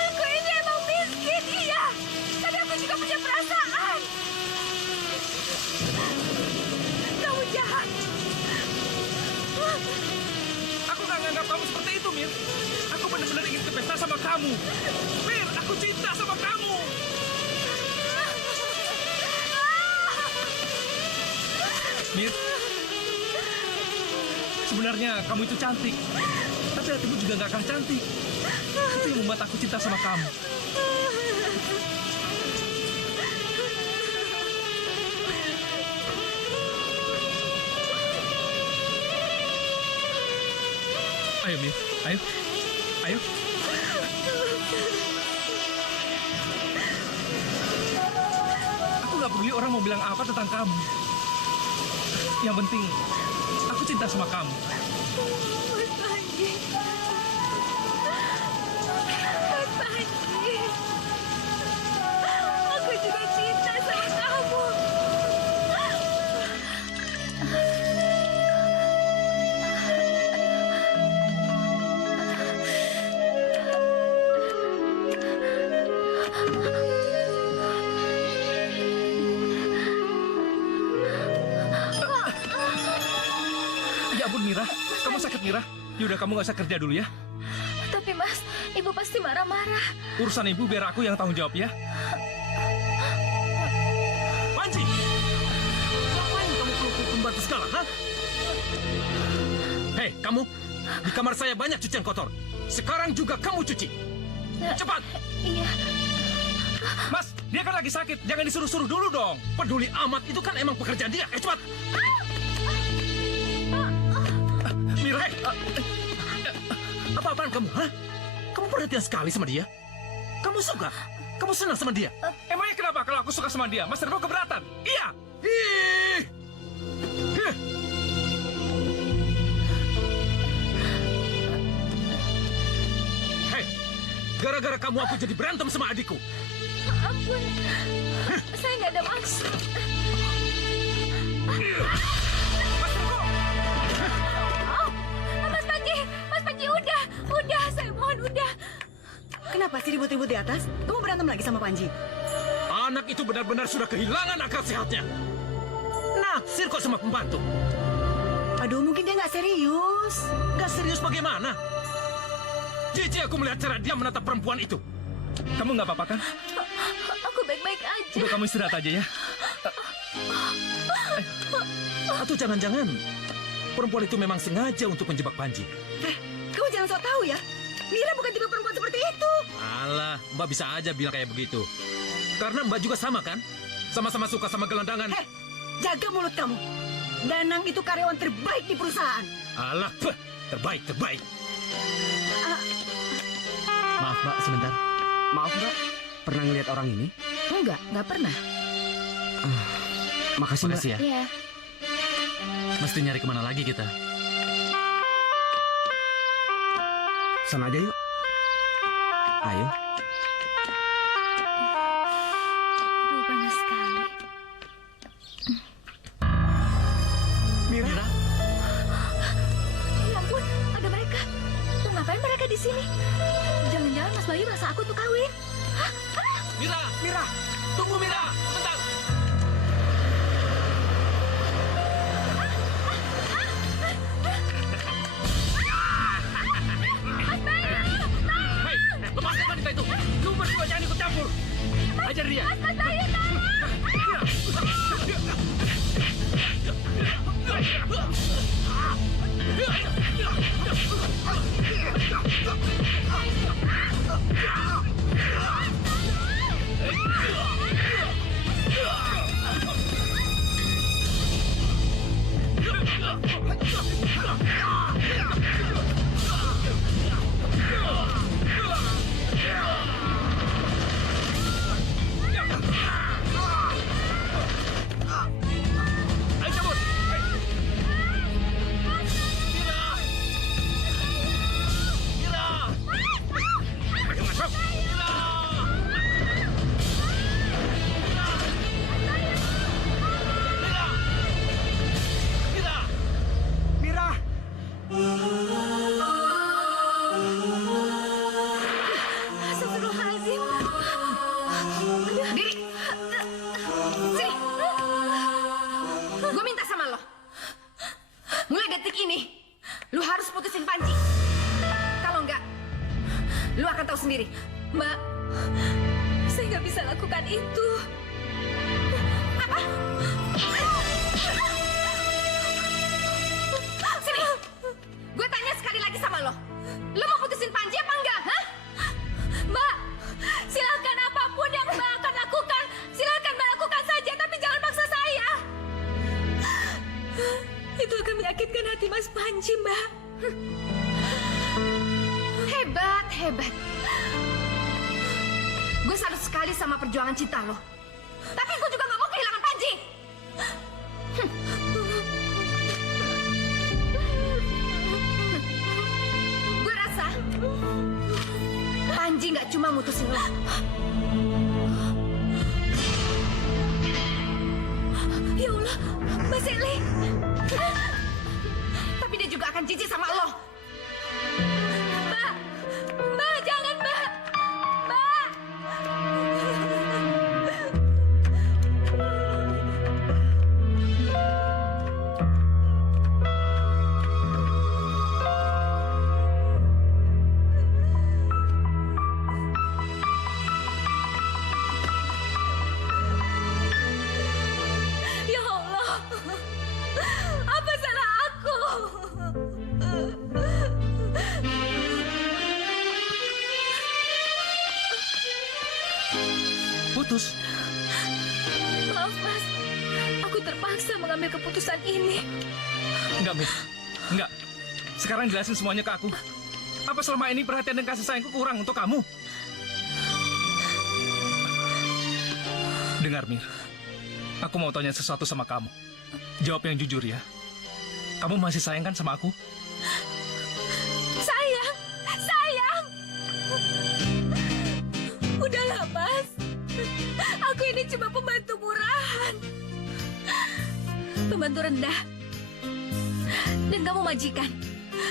Aku ini emang miskin, iya. Tapi aku juga punya perasaan. Kamu jahat. Aku nggak nganggap kamu seperti itu, Mir. Aku benar-benar ingin ke pesta sama kamu. Mir, aku cinta sama kamu. Mir, sebenarnya kamu itu cantik. Tapi hatimu juga nggak kalah cantik. Itu yang membuat aku cinta sama kamu. Ayo, Mir. Ayo. Ayo. Aku nggak peduli orang mau bilang apa tentang kamu. Yang penting, aku cinta sama kamu. Mas Panji. Mas Panji. Aku juga cinta sama kamu. Ya ampun, Mira. Kamu sakit, Mira. Yaudah, kamu nggak usah kerja dulu ya. Tapi Mas, Ibu pasti marah-marah. Urusan ibu biar aku yang tanggung jawab ya. Panji! Ngapain kamu peluk pembantu segala, ha? Hei, kamu! Di kamar saya banyak cucian kotor. Sekarang juga kamu cuci. Cepat! Iya. Mas, dia kan lagi sakit. Jangan disuruh-suruh dulu dong. Peduli amat, itu kan emang pekerjaan dia. Cepat! Mira, apa-apaan kamu, ha? Kamu perhatian sekali sama dia? Kamu suka? Kamu senang sama dia? Emangnya kenapa kalau aku suka sama dia? Mas Rebo keberatan? Iya! Ih! Heh! Hei, gara-gara kamu aku jadi berantem sama adikku. Ampun. Saya nggak ada maksud. Mas Rebo! Oh, Mas Panji, udah, saya mohon udah. Kenapa sih ribut-ribut di atas? Kamu berantem lagi sama Panji? Anak itu benar-benar sudah kehilangan akal sehatnya. Naksir kok sama pembantu. Aduh, mungkin dia nggak serius. Gak serius bagaimana? Jijik aku melihat cara dia menatap perempuan itu. Kamu nggak apa-apa kan? Aku baik-baik aja. Udah, kamu istirahat aja ya. Atau jangan-jangan perempuan itu memang sengaja untuk menjebak Panji. Kamu jangan sok tahu ya. Mira bukan tipe perempuan seperti itu. Alah, Mbak bisa aja bilang kayak begitu. Karena Mbak juga sama kan? Sama-sama suka sama gelandangan. Jaga mulut kamu. Danang itu karyawan terbaik di perusahaan. Alah, terbaik. Maaf, Mbak, sebentar. Maaf, Mbak. Pernah ngeliat orang ini? Nggak pernah. Makasih, Mbak. Makasih ya. Iya. Mesti nyari kemana lagi kita? Sana aja yuk. Ayo. Aduh, panas sekali. Mira? Ya ampun, ada mereka. Tuh, ngapain mereka di sini? Jangan-jangan Mas Bayu maksa aku untuk kawin. Mira, tunggu Mira, bentar. Hei, lepaskan wanita itu. Lu berdua jangan ikut campur. Ajar dia. Mas Bayu, tolong! Lu harus putusin Panji. Kalau enggak, lu akan tahu sendiri. Mbak, saya nggak bisa lakukan itu. Apa? Sini. Gue tanya sekali lagi sama lo. Lo mau putusin Panji apa enggak? Hah? Mbak, silakan apapun yang Mbak akan lakukan. Silakan Mbak lakukan saja, tapi jangan paksa saya. Itu akan menyakitkan hati Mas Panji, Mbak. Hebat, hebat. Gue salut sekali sama perjuangan cinta lo. Tapi gue juga gak mau kehilangan Panji. Gue rasa Panji gak cuma mutusin lo. Ya Allah, Mbak Seli. Tapi dia juga akan jijik sama lo. Mbak, Mbak, jangan Mbak. Mbak. Ya Allah, apa salah aku? Putus. Maaf Mas, aku terpaksa mengambil keputusan ini. Enggak, Mir. Enggak. Sekarang jelasin semuanya ke aku. Apa selama ini perhatian dan kasih sayangku kurang untuk kamu? Dengar, Mir. Aku mau tanya sesuatu sama kamu. Jawab yang jujur ya. Kamu masih sayang kan sama aku? Sayang, sayang. Udahlah Mas, aku ini cuma pembantu murahan. Pembantu rendah. Dan kamu majikan.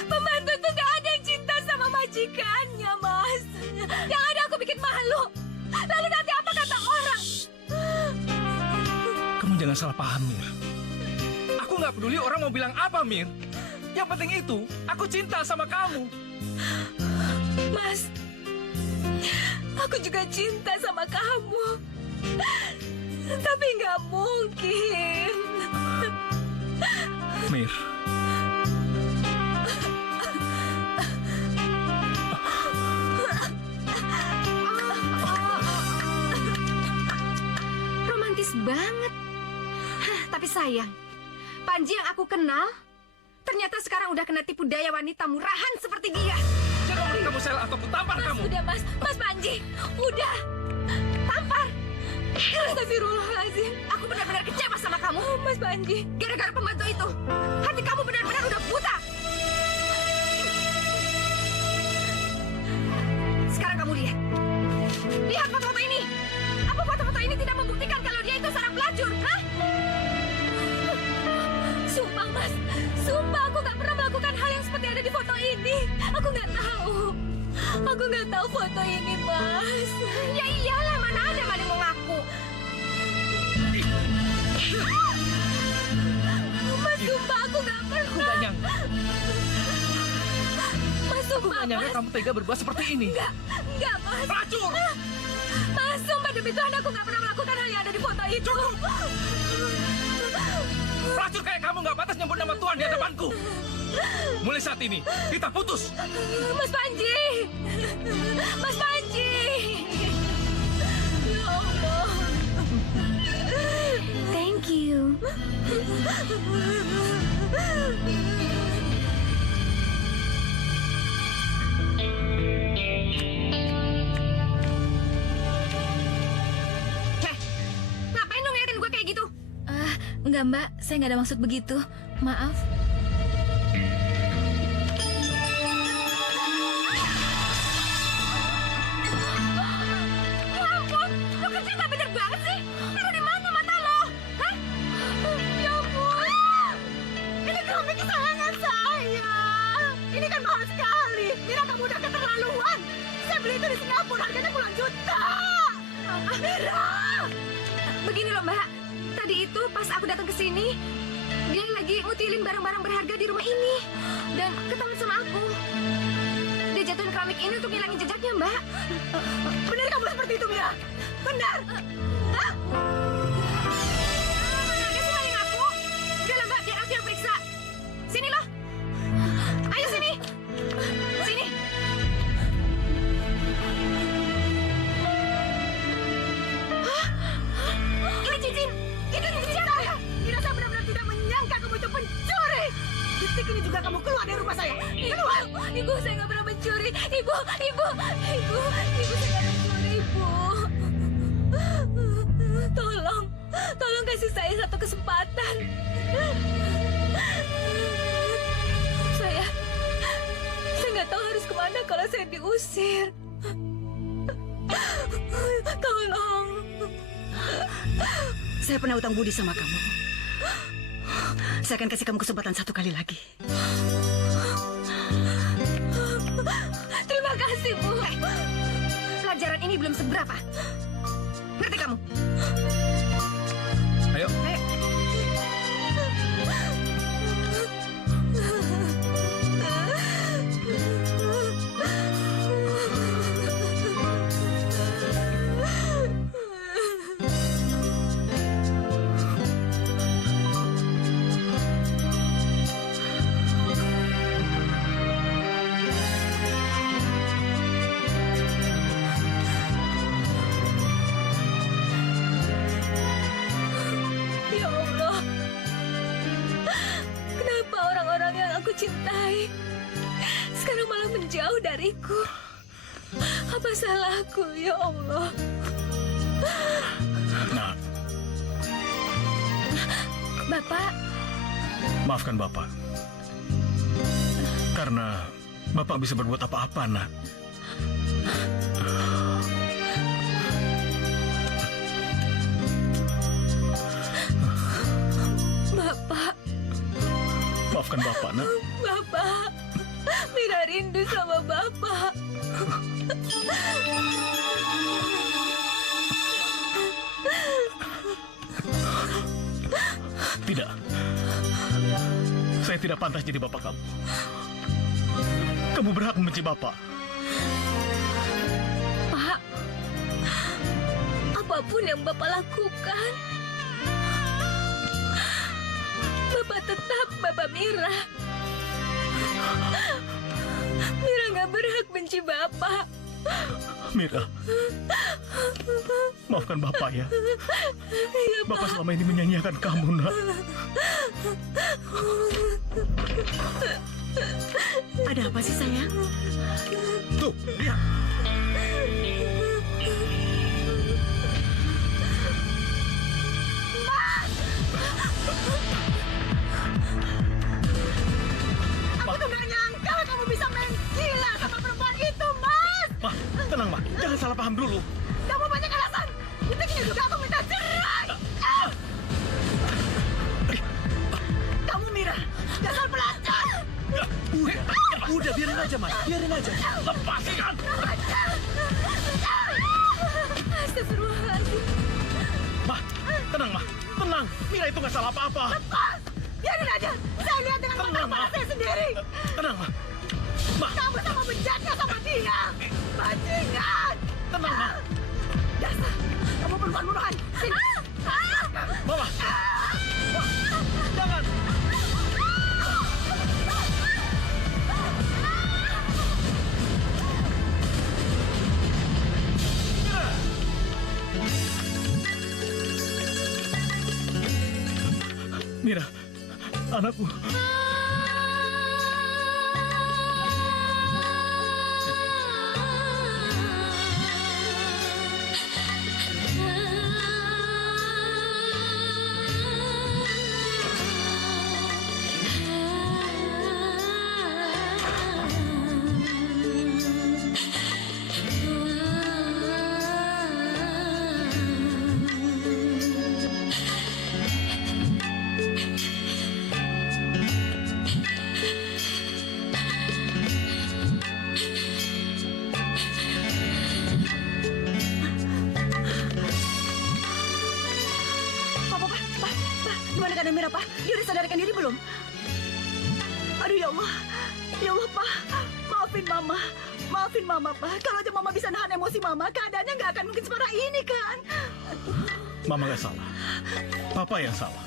Pembantu tuh gak ada yang cinta sama majikannya, Mas. Yang ada aku bikin malu. Lalu nanti apa kata orang? Kamu jangan salah paham, Mir. Aku nggak peduli orang mau bilang apa, Mir. Yang penting itu, aku cinta sama kamu. Mas, aku juga cinta sama kamu. Tapi nggak mungkin. Mir. Romantis banget. Hah, tapi sayang, Panji yang aku kenal ternyata sekarang udah kena tipu daya wanita murahan seperti dia. Jangan kamu sel atau aku tampar kamu. Udah Mas, Mas Panji, udah. Tampar. Astagfirullahaladzim. Aku benar-benar kecewa sama kamu. Mas Panji. Gara-gara pembantu itu, hati kamu benar-benar udah buta. Sekarang kamu lihat. Lihat foto-foto ini. Apa foto-foto ini tidak membuktikan kalau dia itu seorang pelacur? Hah? Sumpah Mas, sumpah aku gak pernah melakukan hal yang seperti ada di foto ini. Aku gak tahu. Aku gak tahu foto ini, Mas. Ya iyalah, mana ada maling mau ngaku. Mas, sumpah aku gak pernah. Aku gak nyangka. Mas, Aku sumpah, gak nyangka Mas. kamu tega berbuat seperti ini. Enggak, Mas. Pelacur! Mas, sumpah demi Tuhan aku gak pernah melakukan hal yang ada di foto itu. Pelacur kayak kamu gak pantas nyebut nama Tuhan di hadapanku. Mulai saat ini, kita putus. Mas Panji. Mas Panji. Ya Allah. Thank you. Heh, ngapain lu ngeliatin gue kayak gitu? Enggak Mbak, saya nggak ada maksud begitu. Maaf. Ya ampun, lu kerja gak bener banget sih. Taruh di mana mata lo? Hah? Ya ampun. Ini keramik kesayangan saya. Ini kan mahal sekali. Mira, kamu udah keterlaluan. Saya beli itu di Singapura, harganya puluhan juta. Mira! Begini loh Mbak, tadi itu pas aku datang ke sini, dia lagi pergi ngutilin barang-barang berharga di rumah ini. Dan ketahuan sama aku. Dia jatuhin keramik ini untuk ngilangin jejaknya, Mbak. Benar kamu seperti itu, Mira? Benar? Hah? Mana dia sih maling aku? Udah lah, Mbak, biar aku yang periksa. Sini loh. Ayo sini. Sini. Hah? Ini cincin. Itu cincin saya. Mira, saya benar-benar tidak menyangka kamu itu pencuri. Detik ini juga kamu keluar dari rumah saya. Keluar. Ibu, saya nggak pernah mencuri. Ibu, saya nggak mencuri, Ibu. Tolong kasih saya satu kesempatan. Saya nggak tahu harus kemana kalau saya diusir. Tolong. Saya pernah utang budi sama kamu. Saya akan kasih kamu kesempatan satu kali lagi. Terima kasih, Bu. Pelajaran ini belum seberapa. Ngerti kamu? Ayo. Ya Allah. Kenapa orang-orang yang aku cintai sekarang malah menjauh dariku? Apa salahku, ya Allah? Nah, Bapak, maafkan Bapak. Karena Bapak bisa berbuat apa-apa, nak. Bapak, Maafkan Bapak, nak. Bapak. Mira rindu sama Bapak. Tidak. Saya tidak pantas jadi bapak kamu. Kamu berhak membenci Bapak. Pak, apapun yang Bapak lakukan, Bapak tetap Bapak Mira. Mira nggak berhak benci Bapak. Mira, maafkan Bapak ya. Iya, Bapak selama ini menyanyiakan kamu, nak. Ada apa sih, sayang? Tuh, lihat. Aku tuh gak nyangka kamu bisa main gila sama perempuan itu, Mas. Ma, tenang, Ma. Jangan salah paham dulu. Kamu banyak alasan. Detik ini juga aku minta cerai. Kamu, Mira, dasar pelacur. Udah, biarin aja, Mas. Biarin aja. Lepaskan! Astagfirullahaladzim. Ma, tenang, Ma. Tenang. Mira itu nggak salah apa-apa. Lepas. Biarin aja. Saya lihat dengan mata Tenang, kepala Ma. saya sendiri. Tenang, Ma. Ma, Kamu sama bejatnya sama dia. Bajingan. tenang, Ma. Dasar. Kamu perempuan bunuhan. Sini. Mama. Ma, jangan. Mira, anakku. sadarkan diri belum? Aduh ya Allah, Pak, maafin Mama, Pak. Kalau aja Mama bisa nahan emosi Mama, keadaannya nggak akan mungkin separah ini kan? Mama nggak salah. Papa yang salah.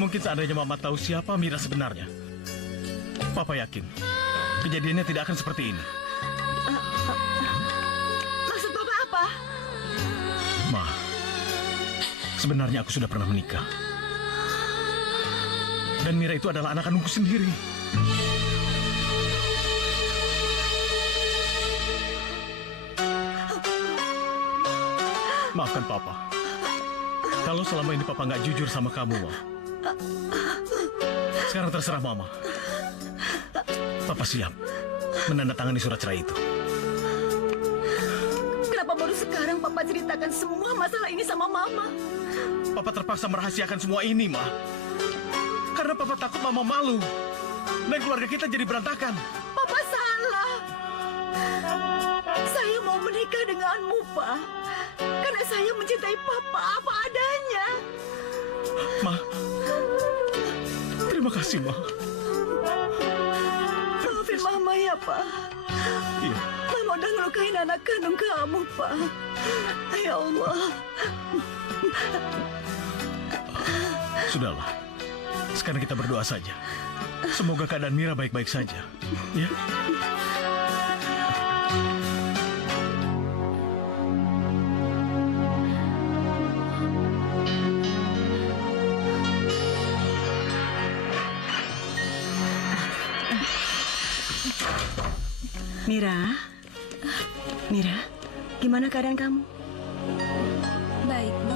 Mungkin seandainya Mama tahu siapa Mira sebenarnya, Papa yakin kejadiannya tidak akan seperti ini. Maksud Papa apa? Ma, sebenarnya aku sudah pernah menikah. Dan Mira itu adalah anak kandungku sendiri. Maafkan Papa. Kalau selama ini Papa nggak jujur sama kamu, Ma. Sekarang terserah Mama. Papa siap menandatangani surat cerai itu. Kenapa baru sekarang Papa ceritakan semua masalah ini sama Mama? Papa terpaksa merahasiakan semua ini, Ma. Karena Papa takut Mama malu. Dan keluarga kita jadi berantakan. Papa salah. Saya mau menikah denganmu, Pak. Karena saya mencintai Papa apa adanya. Ma, terima kasih, Ma. Maafin Mama ya, Pak. Iya. Mama udah ngelukain anak kandung kamu, Pak. Ya Allah. Sudahlah. Sekarang kita berdoa saja. Semoga keadaan Mira baik-baik saja. Ya. Mira, gimana keadaan kamu? Baik, Bu.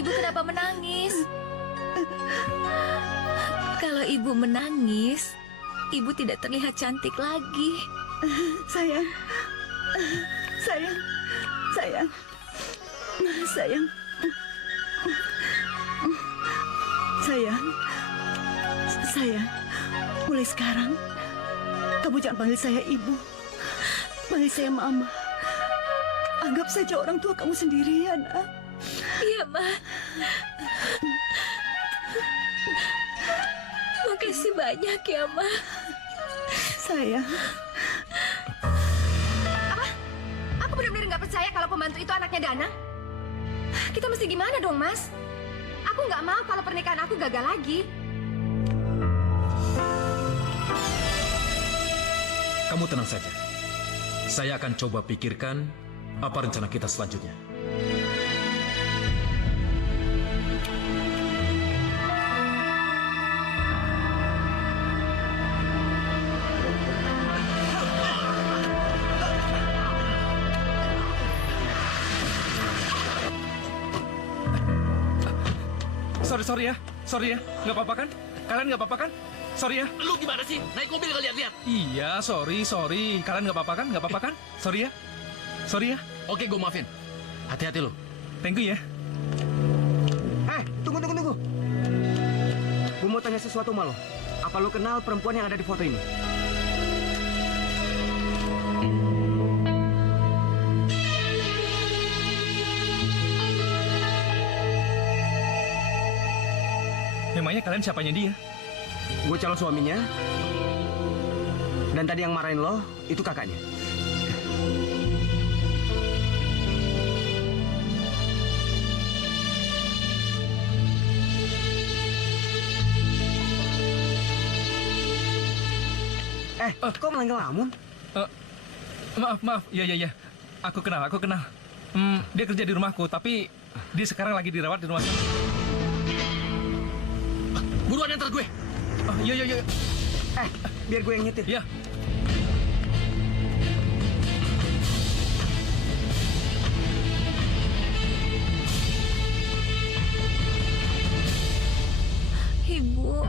Ibu kenapa menangis? Kalau Ibu menangis, Ibu tidak terlihat cantik lagi. Sayang. Sayang, mulai sekarang kamu jangan panggil saya ibu, panggil saya mama. Anggap saja orang tua kamu sendiri ya, nak. Iya, Ma. Makasih banyak ya, Ma. Sayang. Apa? Aku benar-benar nggak percaya kalau pembantu itu anaknya Dana. Kita mesti gimana dong, Mas? Aku nggak mau kalau pernikahan aku gagal lagi. Kamu tenang saja. Saya akan coba pikirkan apa rencana kita selanjutnya. Sorry ya, nggak apa-apa kan? Kalian nggak apa-apa kan? Sorry ya. Lu gimana sih? Naik mobil nggak lihat-lihat? Iya, sorry. Kalian nggak apa-apa kan? Nggak apa-apa kan? Sorry ya. Oke, gue maafin. Hati-hati lo. Thank you ya. Tunggu. Gue mau tanya sesuatu sama lo. Apa lo kenal perempuan yang ada di foto ini? Memangnya kalian siapanya dia? Gue calon suaminya. Dan tadi yang marahin lo, itu kakaknya. Kok malah ngelamun? Maaf. Iya. Aku kenal. Dia kerja di rumahku, tapi dia sekarang lagi dirawat di rumah. Buruan antar gue. Iya. Biar gue yang nyetir. Ya. Ibu,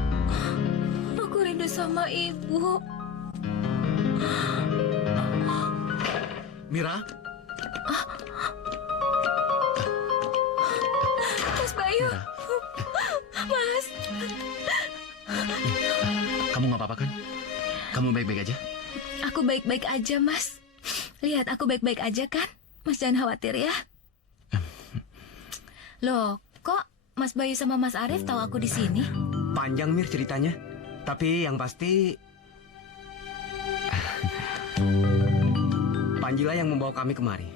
aku rindu sama Ibu. Mira? Mas Bayu. Mira. Mas. Kamu nggak apa-apa kan? Kamu baik-baik aja? Aku baik-baik aja, Mas. lihat aku baik-baik aja kan? Mas jangan khawatir ya. Loh, kok Mas Bayu sama Mas Arif tahu aku di sini? Panjang Mir ceritanya. Tapi yang pasti Panjilah yang membawa kami kemari.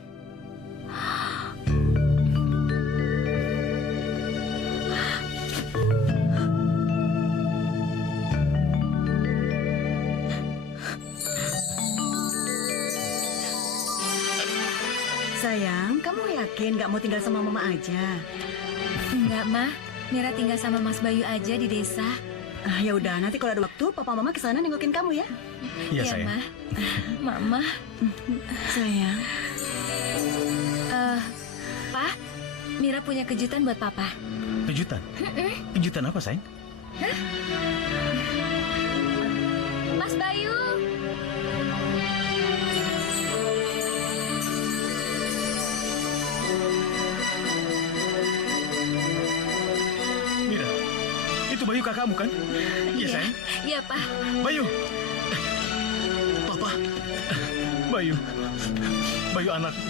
Sayang, kamu yakin gak mau tinggal sama mama aja? Enggak, Ma. Mira tinggal sama Mas Bayu aja di desa. Ya udah, nanti kalau ada waktu, papa mama kesana nengokin kamu ya. Iya, Ya, sayang. Ma. Mama. Sayang. Pak, Mira punya kejutan buat Papa. Kejutan? Kejutan apa, sayang? Mas Bayu. Mira, itu Bayu kakakmu kan? Iya, sayang. Iya, Pak. Bayu, Papa, Bayu. Bayu anakku.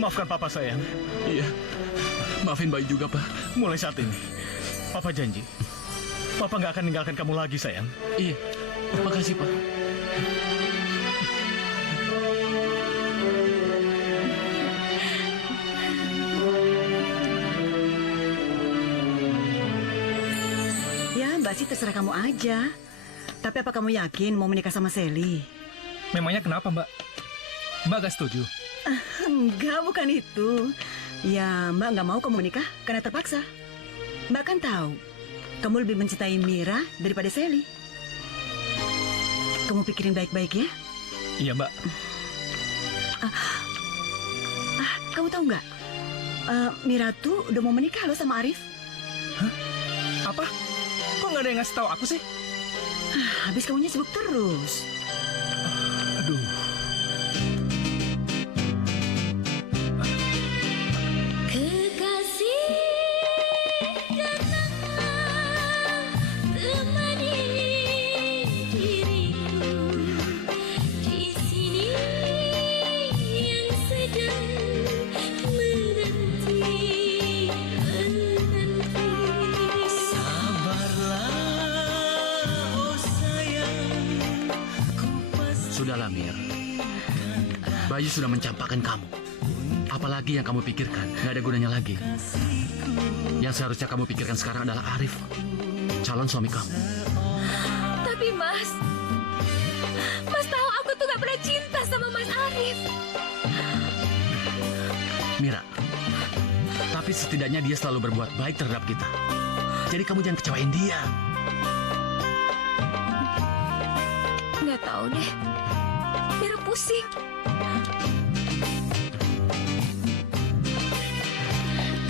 Maafkan papa, sayang. iya. Maafin Bayu juga, Pak. Mulai saat ini, papa janji. Papa nggak akan meninggalkan kamu lagi, sayang. Iya. Makasih, Pak. Ya, Mbak sih terserah kamu aja. Tapi apa kamu yakin mau menikah sama Sally? Memangnya kenapa, Mbak? Mbak gak setuju? Enggak, bukan itu. Ya, Mbak nggak mau kamu menikah karena terpaksa. Mbak kan tahu, kamu lebih mencintai Mira daripada Sally. Kamu pikirin baik-baik ya. Iya, Mbak. Kamu tahu nggak? Mira tuh udah mau menikah loh sama Arif. Apa? Kok nggak ada yang ngasih tahu aku sih? Habis kamunya sibuk terus. Aduh. Kekasih datanglah temani diriku di sini yang sedang menanti. Sabarlah, oh sayang, ku pasti Sudahlah, Mir. Bayu sudah mencampakkan kamu. Apalagi yang kamu pikirkan, nggak ada gunanya lagi. Yang seharusnya kamu pikirkan sekarang adalah Arif, calon suami kamu. Tapi Mas tahu aku tuh gak pernah cinta sama Mas Arif. Mira, tapi setidaknya dia selalu berbuat baik terhadap kita. Jadi kamu jangan kecewain dia. Nggak tahu deh. Mira pusing.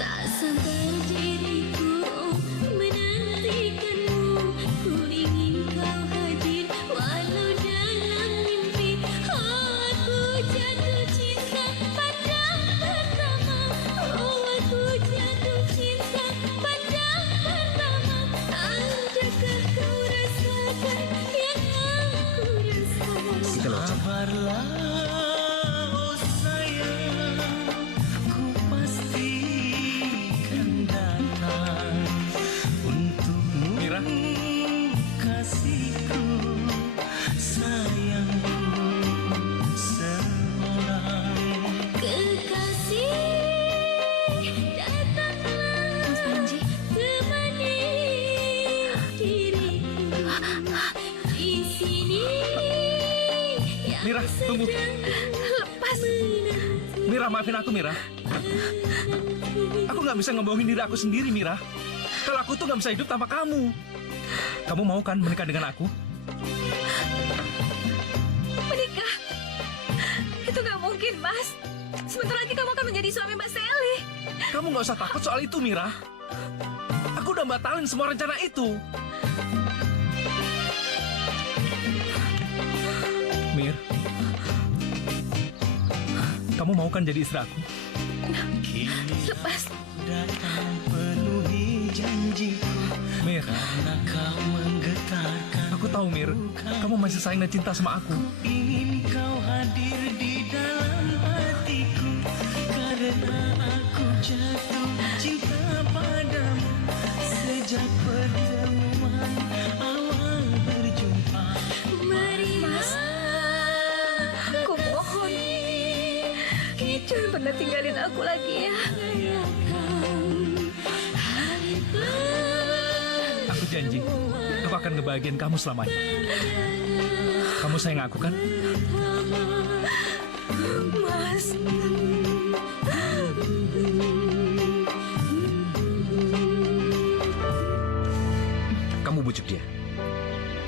Tak sabar diriku menantikanmu. Ku ingin kau hadir walau dalam mimpi. Oh, aku jatuh cinta pandang pertama. Oh, aku jatuh cinta pandang pertama. Adakah kau rasakan yang aku rasakan? Kita lewat sana. sabarlah, oh sayang, ku pastikan datang untukmu. Mira? Kasihku, sayangku seorang. Kekasih datanglah Mas Panji. temani diriku di sini yang Mira, tunggu. Lepas. Mira, maafin aku, Mira. Aku nggak bisa ngebohongin diri aku sendiri, Mira. Kalau aku tuh nggak bisa hidup tanpa kamu. Kamu mau kan menikah dengan aku? Menikah? Itu gak mungkin, Mas. Sebentar lagi kamu akan menjadi suami Mbak Sally. Kamu nggak usah takut soal itu, Mira. Aku udah batalin semua rencana itu. Mir, kamu mau kan jadi istri aku? Lepas. Datang penuhi janjiku Mir, karena kau menggetarkan Aku tahu, Mir, kamu masih sayang dan cinta sama aku. Ingin kau hadir di dalam hatiku, karena aku jatuh cinta padamu sejak pertemuan awal berjumpa. Mas, aku mohon, jangan pernah tinggalin aku lagi ya. Aku janji, aku akan ngebahagiain kamu selamanya. Kamu sayang aku kan? Mas, Kamu bujuk dia.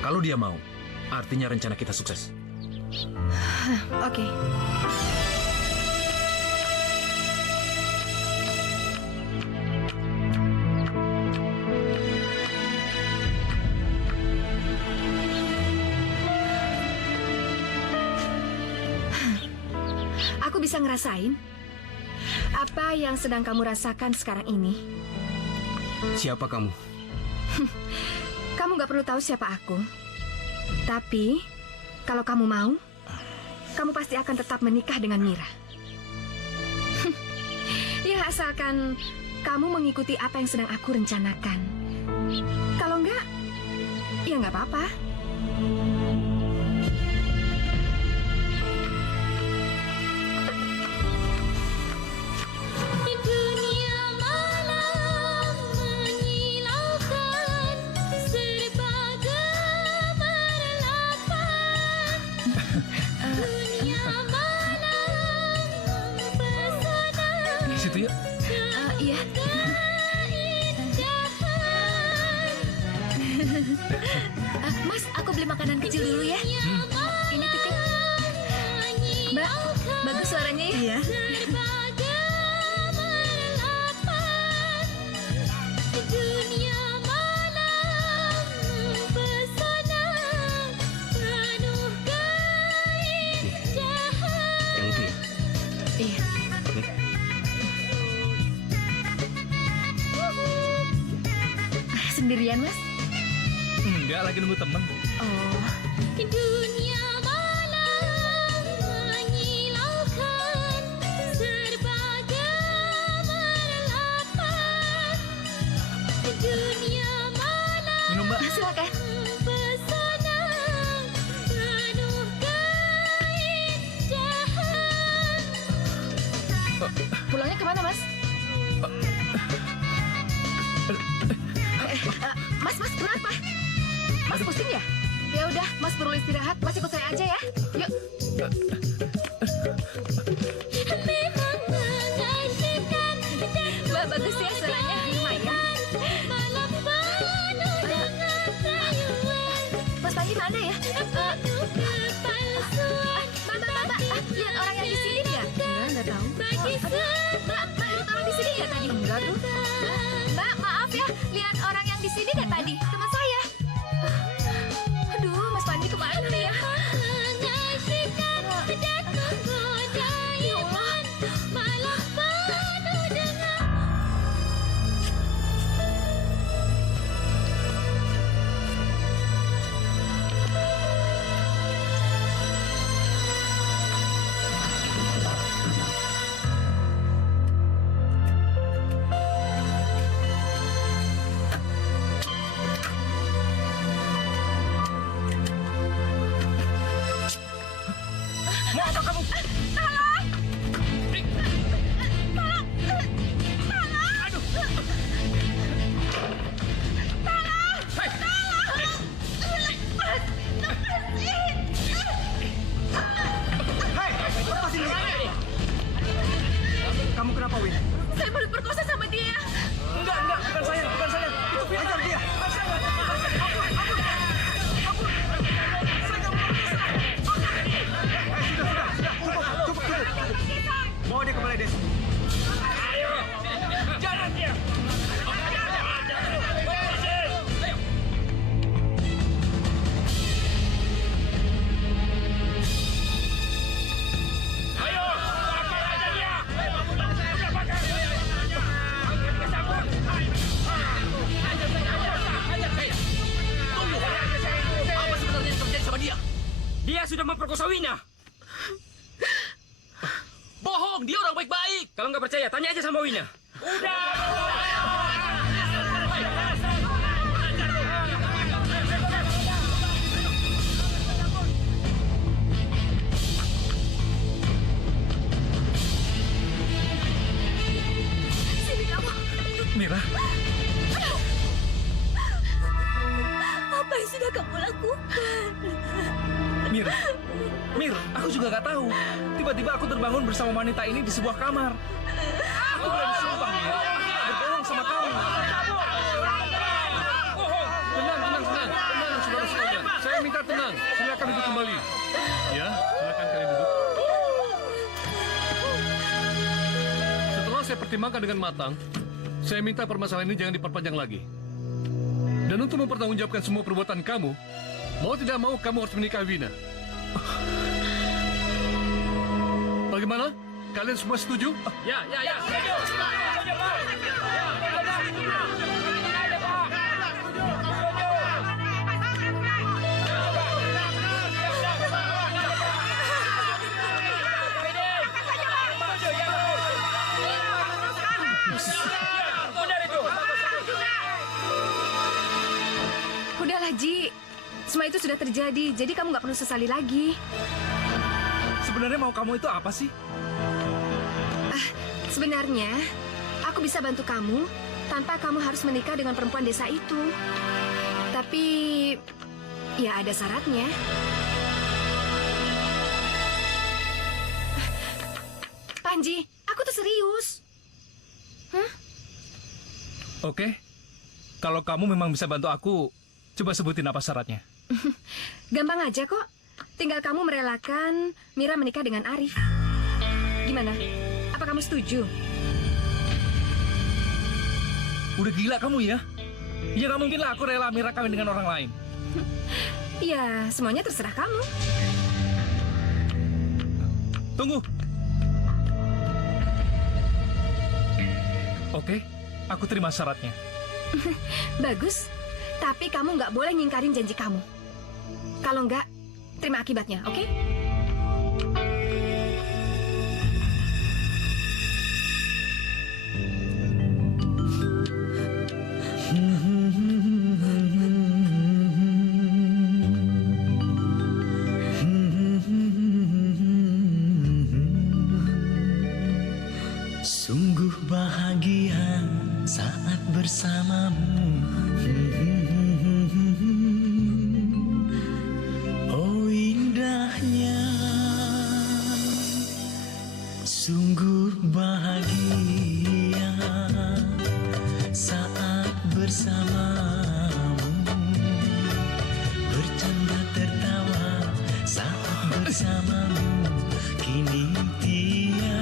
Kalau dia mau, artinya rencana kita sukses. oke. Aku bisa ngerasain apa yang sedang kamu rasakan sekarang ini. Siapa kamu? Kamu gak perlu tahu siapa aku. Tapi, kalau kamu mau, kamu pasti akan tetap menikah dengan Mira. Ya, asalkan kamu mengikuti apa yang sedang aku rencanakan. Kalau enggak, ya nggak apa-apa. Di situ yuk. Iya. Mas, aku beli makanan kecil dulu ya. Ini titip. Mbak, bagus suaranya ya. Iya. Yang itu ya? Iya. Sendirian, Mas? Enggak, lagi nunggu temen. Oh. Minum, Mbak. Silakan. Pulangnya kemana, Mas? Mas, kenapa? Mas pusing ya? Ya udah, Mas perlu istirahat. Mas ikut saya aja ya. Yuk. Mbak, bagus ya suaranya. Lumayan. Mas Panji mana ya? Mbak, lihat orang yang di sini nggak? Enggak tahu. Mbak, lihat orang di sini nggak tadi? Enggak tuh. Mbak, maaf ya, lihat orang yang di sini nggak tadi? Teman saya. Aduh, Mas Panji kemana ya? Ya Allah. sudah memperkosa Wina. Bohong, dia orang baik-baik. Kalau nggak percaya, tanya aja sama Wina. Sini kamu. Mira, Apa yang sudah kamu lakukan? Mir, aku juga nggak tahu. Tiba-tiba aku terbangun bersama wanita ini di sebuah kamar. Aku berani sumpah, Mir. Aku nggak berbohong sama kamu. Tenang, saudara-saudara. Saya minta tenang. Silakan duduk kembali. Ya, silakan kalian duduk. Setelah saya pertimbangkan dengan matang, saya minta permasalahan ini jangan diperpanjang lagi. Dan untuk mempertanggungjawabkan semua perbuatan kamu, mau tidak mau kamu harus menikahi Wina. Bagaimana? Kalian semua setuju? Ya. Udahlah, Ji. Semua itu sudah terjadi, jadi kamu nggak perlu sesali lagi. Sebenarnya mau kamu itu apa sih? Sebenarnya, aku bisa bantu kamu tanpa kamu harus menikah dengan perempuan desa itu. Tapi, ya ada syaratnya. Panji, aku tuh serius. Oke. Kalau kamu memang bisa bantu aku, coba sebutin apa syaratnya. Gampang aja kok. Tinggal kamu merelakan Mira menikah dengan Arif. Gimana? Apa kamu setuju? Udah gila kamu ya? Ya nggak mungkin lah aku rela Mira kawin dengan orang lain. Ya, semuanya terserah kamu. Tunggu. Oke, aku terima syaratnya. Bagus. Tapi kamu nggak boleh nyingkarin janji kamu. Kalau nggak, terima akibatnya, oke? Sungguh bahagia saat bersamamu. Oh indahnya, sungguh bahagia saat bersamamu. Bercanda tertawa saat bersamamu. Kini tiada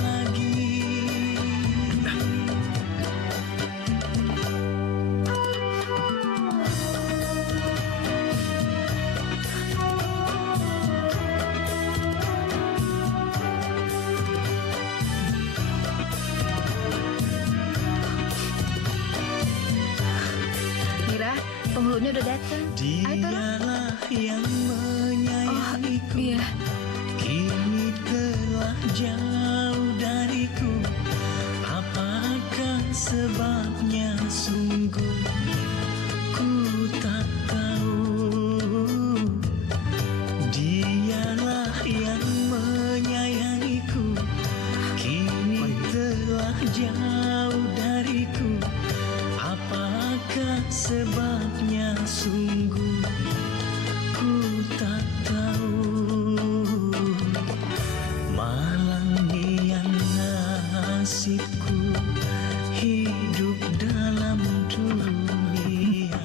lagi. Mira, penghulunya udah datang. Ayo turun. Dialah yang menyayangiku. Iya. Kini telah jauh dariku. Apakah sebabnya? Sungguh ku tak tahu. Dialah yang menyayangiku. Kini telah jauh dariku. Apakah sebabnya? Sungguh ku tak tahu. Malangnya nasibku hidup dalam dunia.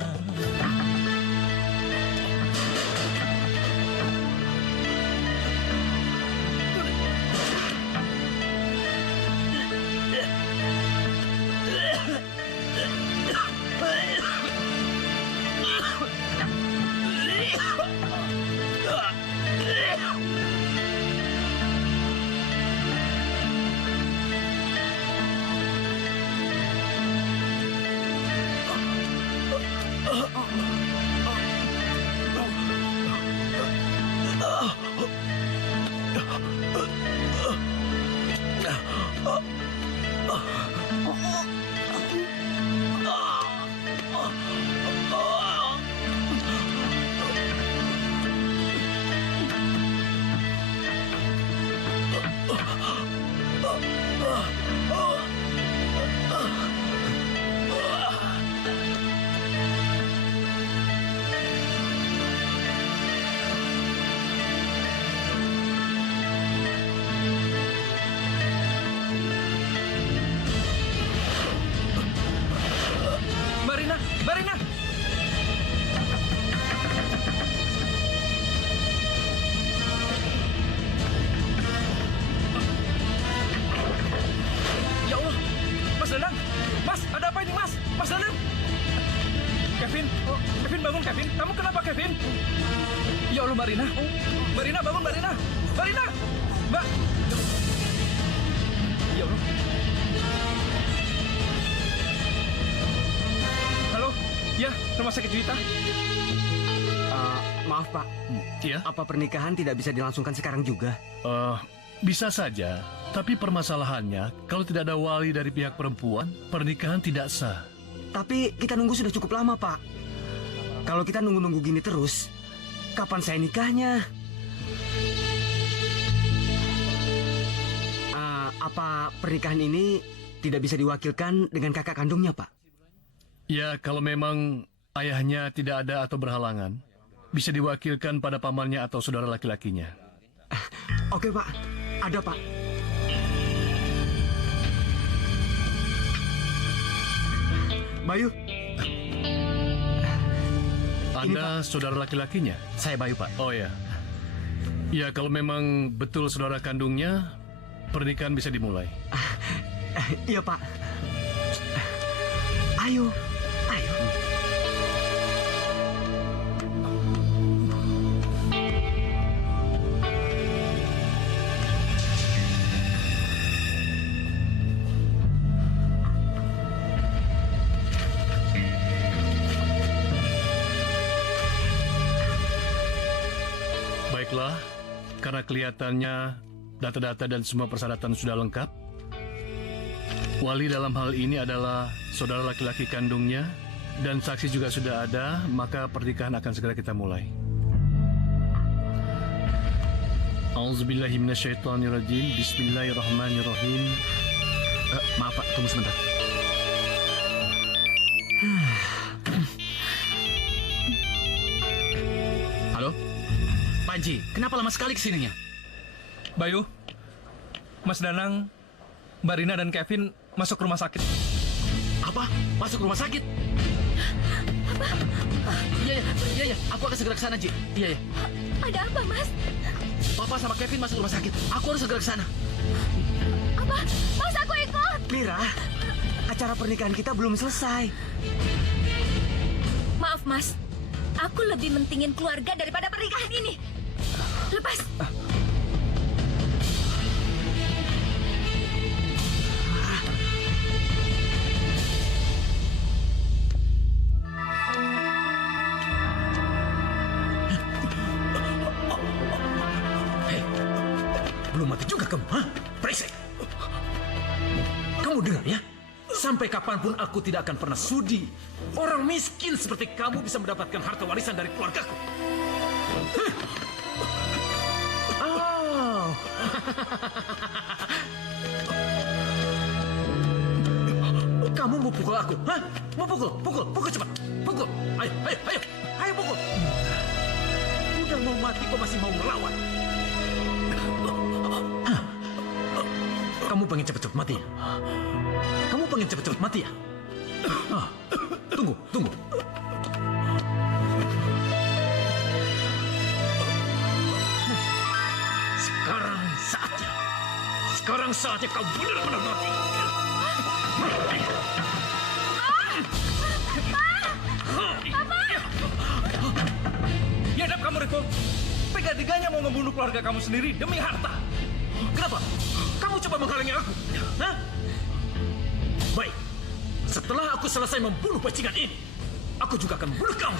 Kevin. Kevin bangun, Kevin. Kamu kenapa, Kevin? Ya Allah, Mbak Rina. Mbak Rina, bangun, Mbak Rina. Mbak Rina. Mbak. Ya Allah. Halo. Ya, rumah sakit Juwita. Maaf Pak, Iya? apa pernikahan tidak bisa dilangsungkan sekarang juga? Bisa saja. Tapi permasalahannya, kalau tidak ada wali dari pihak perempuan, pernikahan tidak sah. Tapi kita nunggu sudah cukup lama Pak. Kalau kita nunggu-nunggu gini terus, kapan saya nikahnya? Apa pernikahan ini tidak bisa diwakilkan dengan kakak kandungnya Pak? Ya, kalau memang ayahnya tidak ada atau berhalangan, bisa diwakilkan pada pamannya atau saudara laki-lakinya. Oke Pak, ada Pak. Bayu, Anda saudara laki-lakinya? Saya Bayu, Pak. Oh ya. Ya, kalau memang betul saudara kandungnya, pernikahan bisa dimulai. iya Pak. Ayo, ayo. Baiklah, karena kelihatannya data-data dan semua persyaratan sudah lengkap. Wali dalam hal ini adalah saudara laki-laki kandungnya dan saksi juga sudah ada, maka pernikahan akan segera kita mulai. Auzubillahiminasyaitonirrajim. Bismillahirrahmanirrahim. Maaf, Pak. Tunggu sebentar. Halo? Panji, kenapa lama sekali kesininya? Bayu, Mas Danang, Mbak Rina dan Kevin masuk rumah sakit. Apa? Masuk rumah sakit? Iya. Aku akan segera ke sana, Ji. Iya. Ada apa, Mas? Papa sama Kevin masuk rumah sakit. Aku harus segera ke sana. Apa? Mas, aku ikut. Mira, acara pernikahan kita belum selesai. Maaf, Mas. Aku lebih mentingin keluarga daripada pernikahan ini. Lepas. Belum mati juga kamu, ha? Brengsek. Kamu dengar ya? Sampai kapanpun aku tidak akan pernah sudi orang miskin seperti kamu bisa mendapatkan harta warisan dari keluargaku. Oh. Kamu mau pukul aku, ha? Mau pukul cepat, pukul. Ayo pukul. Udah mau mati kok masih mau melawan. Kamu pengen cepet-cepet mati ya? Kamu pengen cepet-cepet mati ya? Tunggu. Sekarang saatnya kau benar-benar mati. Biadab kamu, Riko. Tega-teganya mau membunuh keluarga kamu sendiri demi harta. Kenapa? Kamu coba menghalangi aku? Hah? Baik. Setelah aku selesai membunuh bajingan ini, aku juga akan membunuh kamu.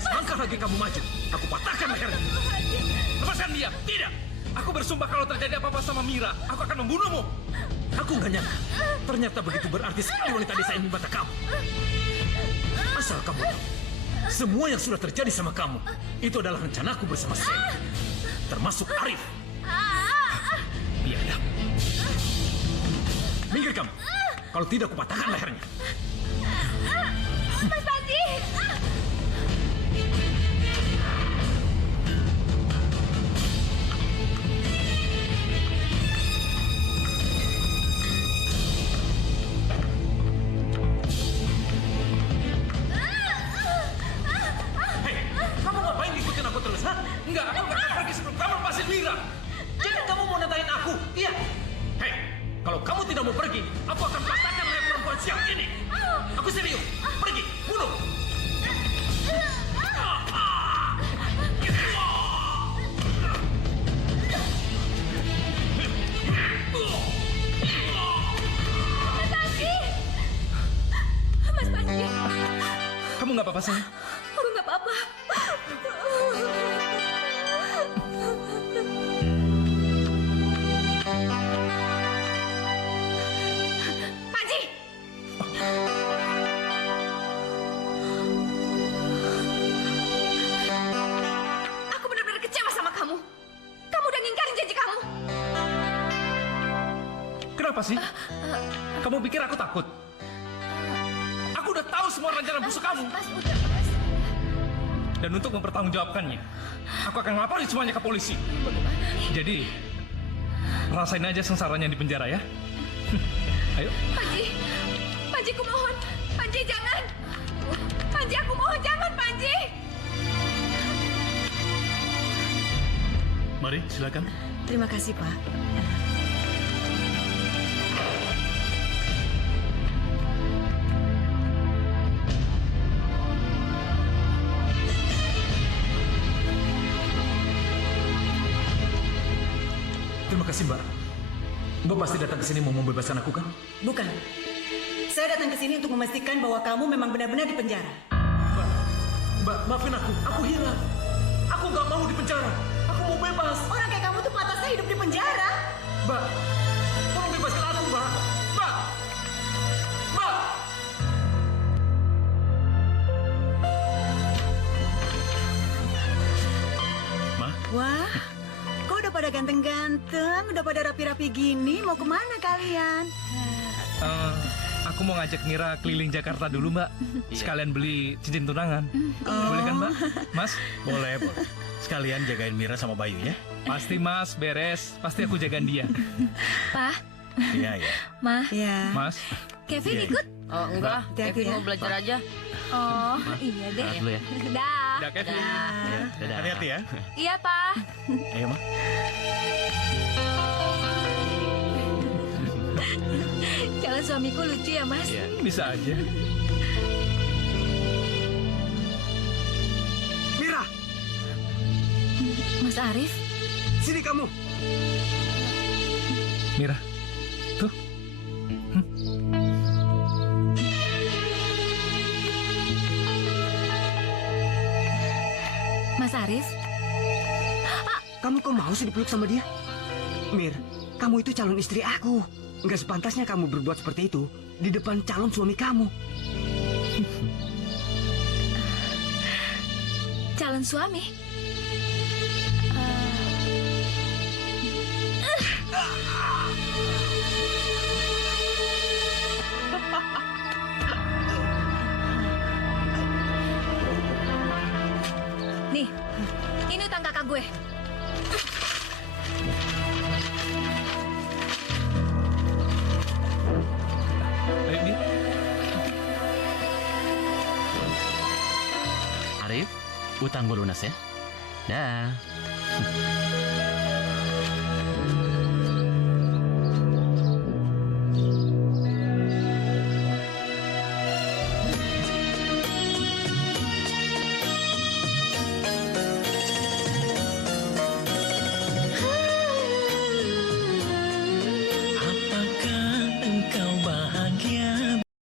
Langkah lagi kamu maju, aku patahkan lehernya. Lepaskan dia. Tidak. Aku bersumpah kalau terjadi apa-apa sama Mira, aku akan membunuhmu. Aku nggak nyangka, ternyata begitu berarti sekali wanita desa ini membantah kamu. Asal kamu tahu, semua yang sudah terjadi sama kamu, itu adalah rencanaku bersama Sally, termasuk Arif. Biadab. Minggir kamu, kalau tidak aku patahkan lehernya. Mas Panji. apa-apa, sayang? Aku nggak apa-apa. Panji! Aku benar-benar kecewa sama kamu. Kamu udah ngingkarin janji kamu. Kenapa sih? Kamu pikir aku takut? Aku udah tahu semua rencana busuk kamu. Mas, udah, Mas. Dan untuk mempertanggungjawabkannya, aku akan ngelaporin semuanya ke polisi. Jadi, rasain aja sengsaranya di penjara ya. Ayo. Panji, Panji, aku mohon. Panji, jangan. Panji, aku mohon, jangan, Panji. Mari, silakan. Terima kasih, Pak. Terima kasih, Mbak. Mbak pasti datang ke sini mau membebaskan aku, kan? Bukan. Saya datang ke sini untuk memastikan bahwa kamu memang benar-benar di penjara. Mbak, maafin aku. Aku hilang. Aku nggak mau di penjara. Aku mau bebas. Orang kayak kamu tuh pantasnya hidup di penjara. Mbak, tolong bebaskan aku, Mbak. Mbak! Mbak! Ma, Wah, kok udah pada ganteng-ganteng, udah pada rapi-rapi gini, mau kemana kalian? Aku mau ngajak Mira keliling Jakarta dulu, Mbak. Sekalian beli cincin tunangan. Boleh kan, Mbak? Mas? Boleh, boleh. Sekalian jagain Mira sama Bayu ya. Pasti, Mas. Beres. Pasti aku jagain dia. Pak, Iya, iya. Ma, Ya. Mas? Kevin ikut? Oh, enggak, Hati-hati Kevin ya. mau belajar aja. Oh, iya deh. Berangkat dulu ya. Dah. Udah, Kevin. Dadah. Hati-hati ya. Iya, Pak. Ayo, Ma. Calon suamiku lucu ya, Mas? Iya. Bisa aja. Mira, Mas Arif? sini kamu. Mira. Tuh. Mas Arif? Kamu kok mau sih dipeluk sama dia? Mir, kamu itu calon istri aku. Nggak sepantasnya kamu berbuat seperti itu di depan calon suami kamu. Calon suami? Nih, ini utang kakak gue. Ayo, Mi. Arif, utang gue lunas ya. Dah.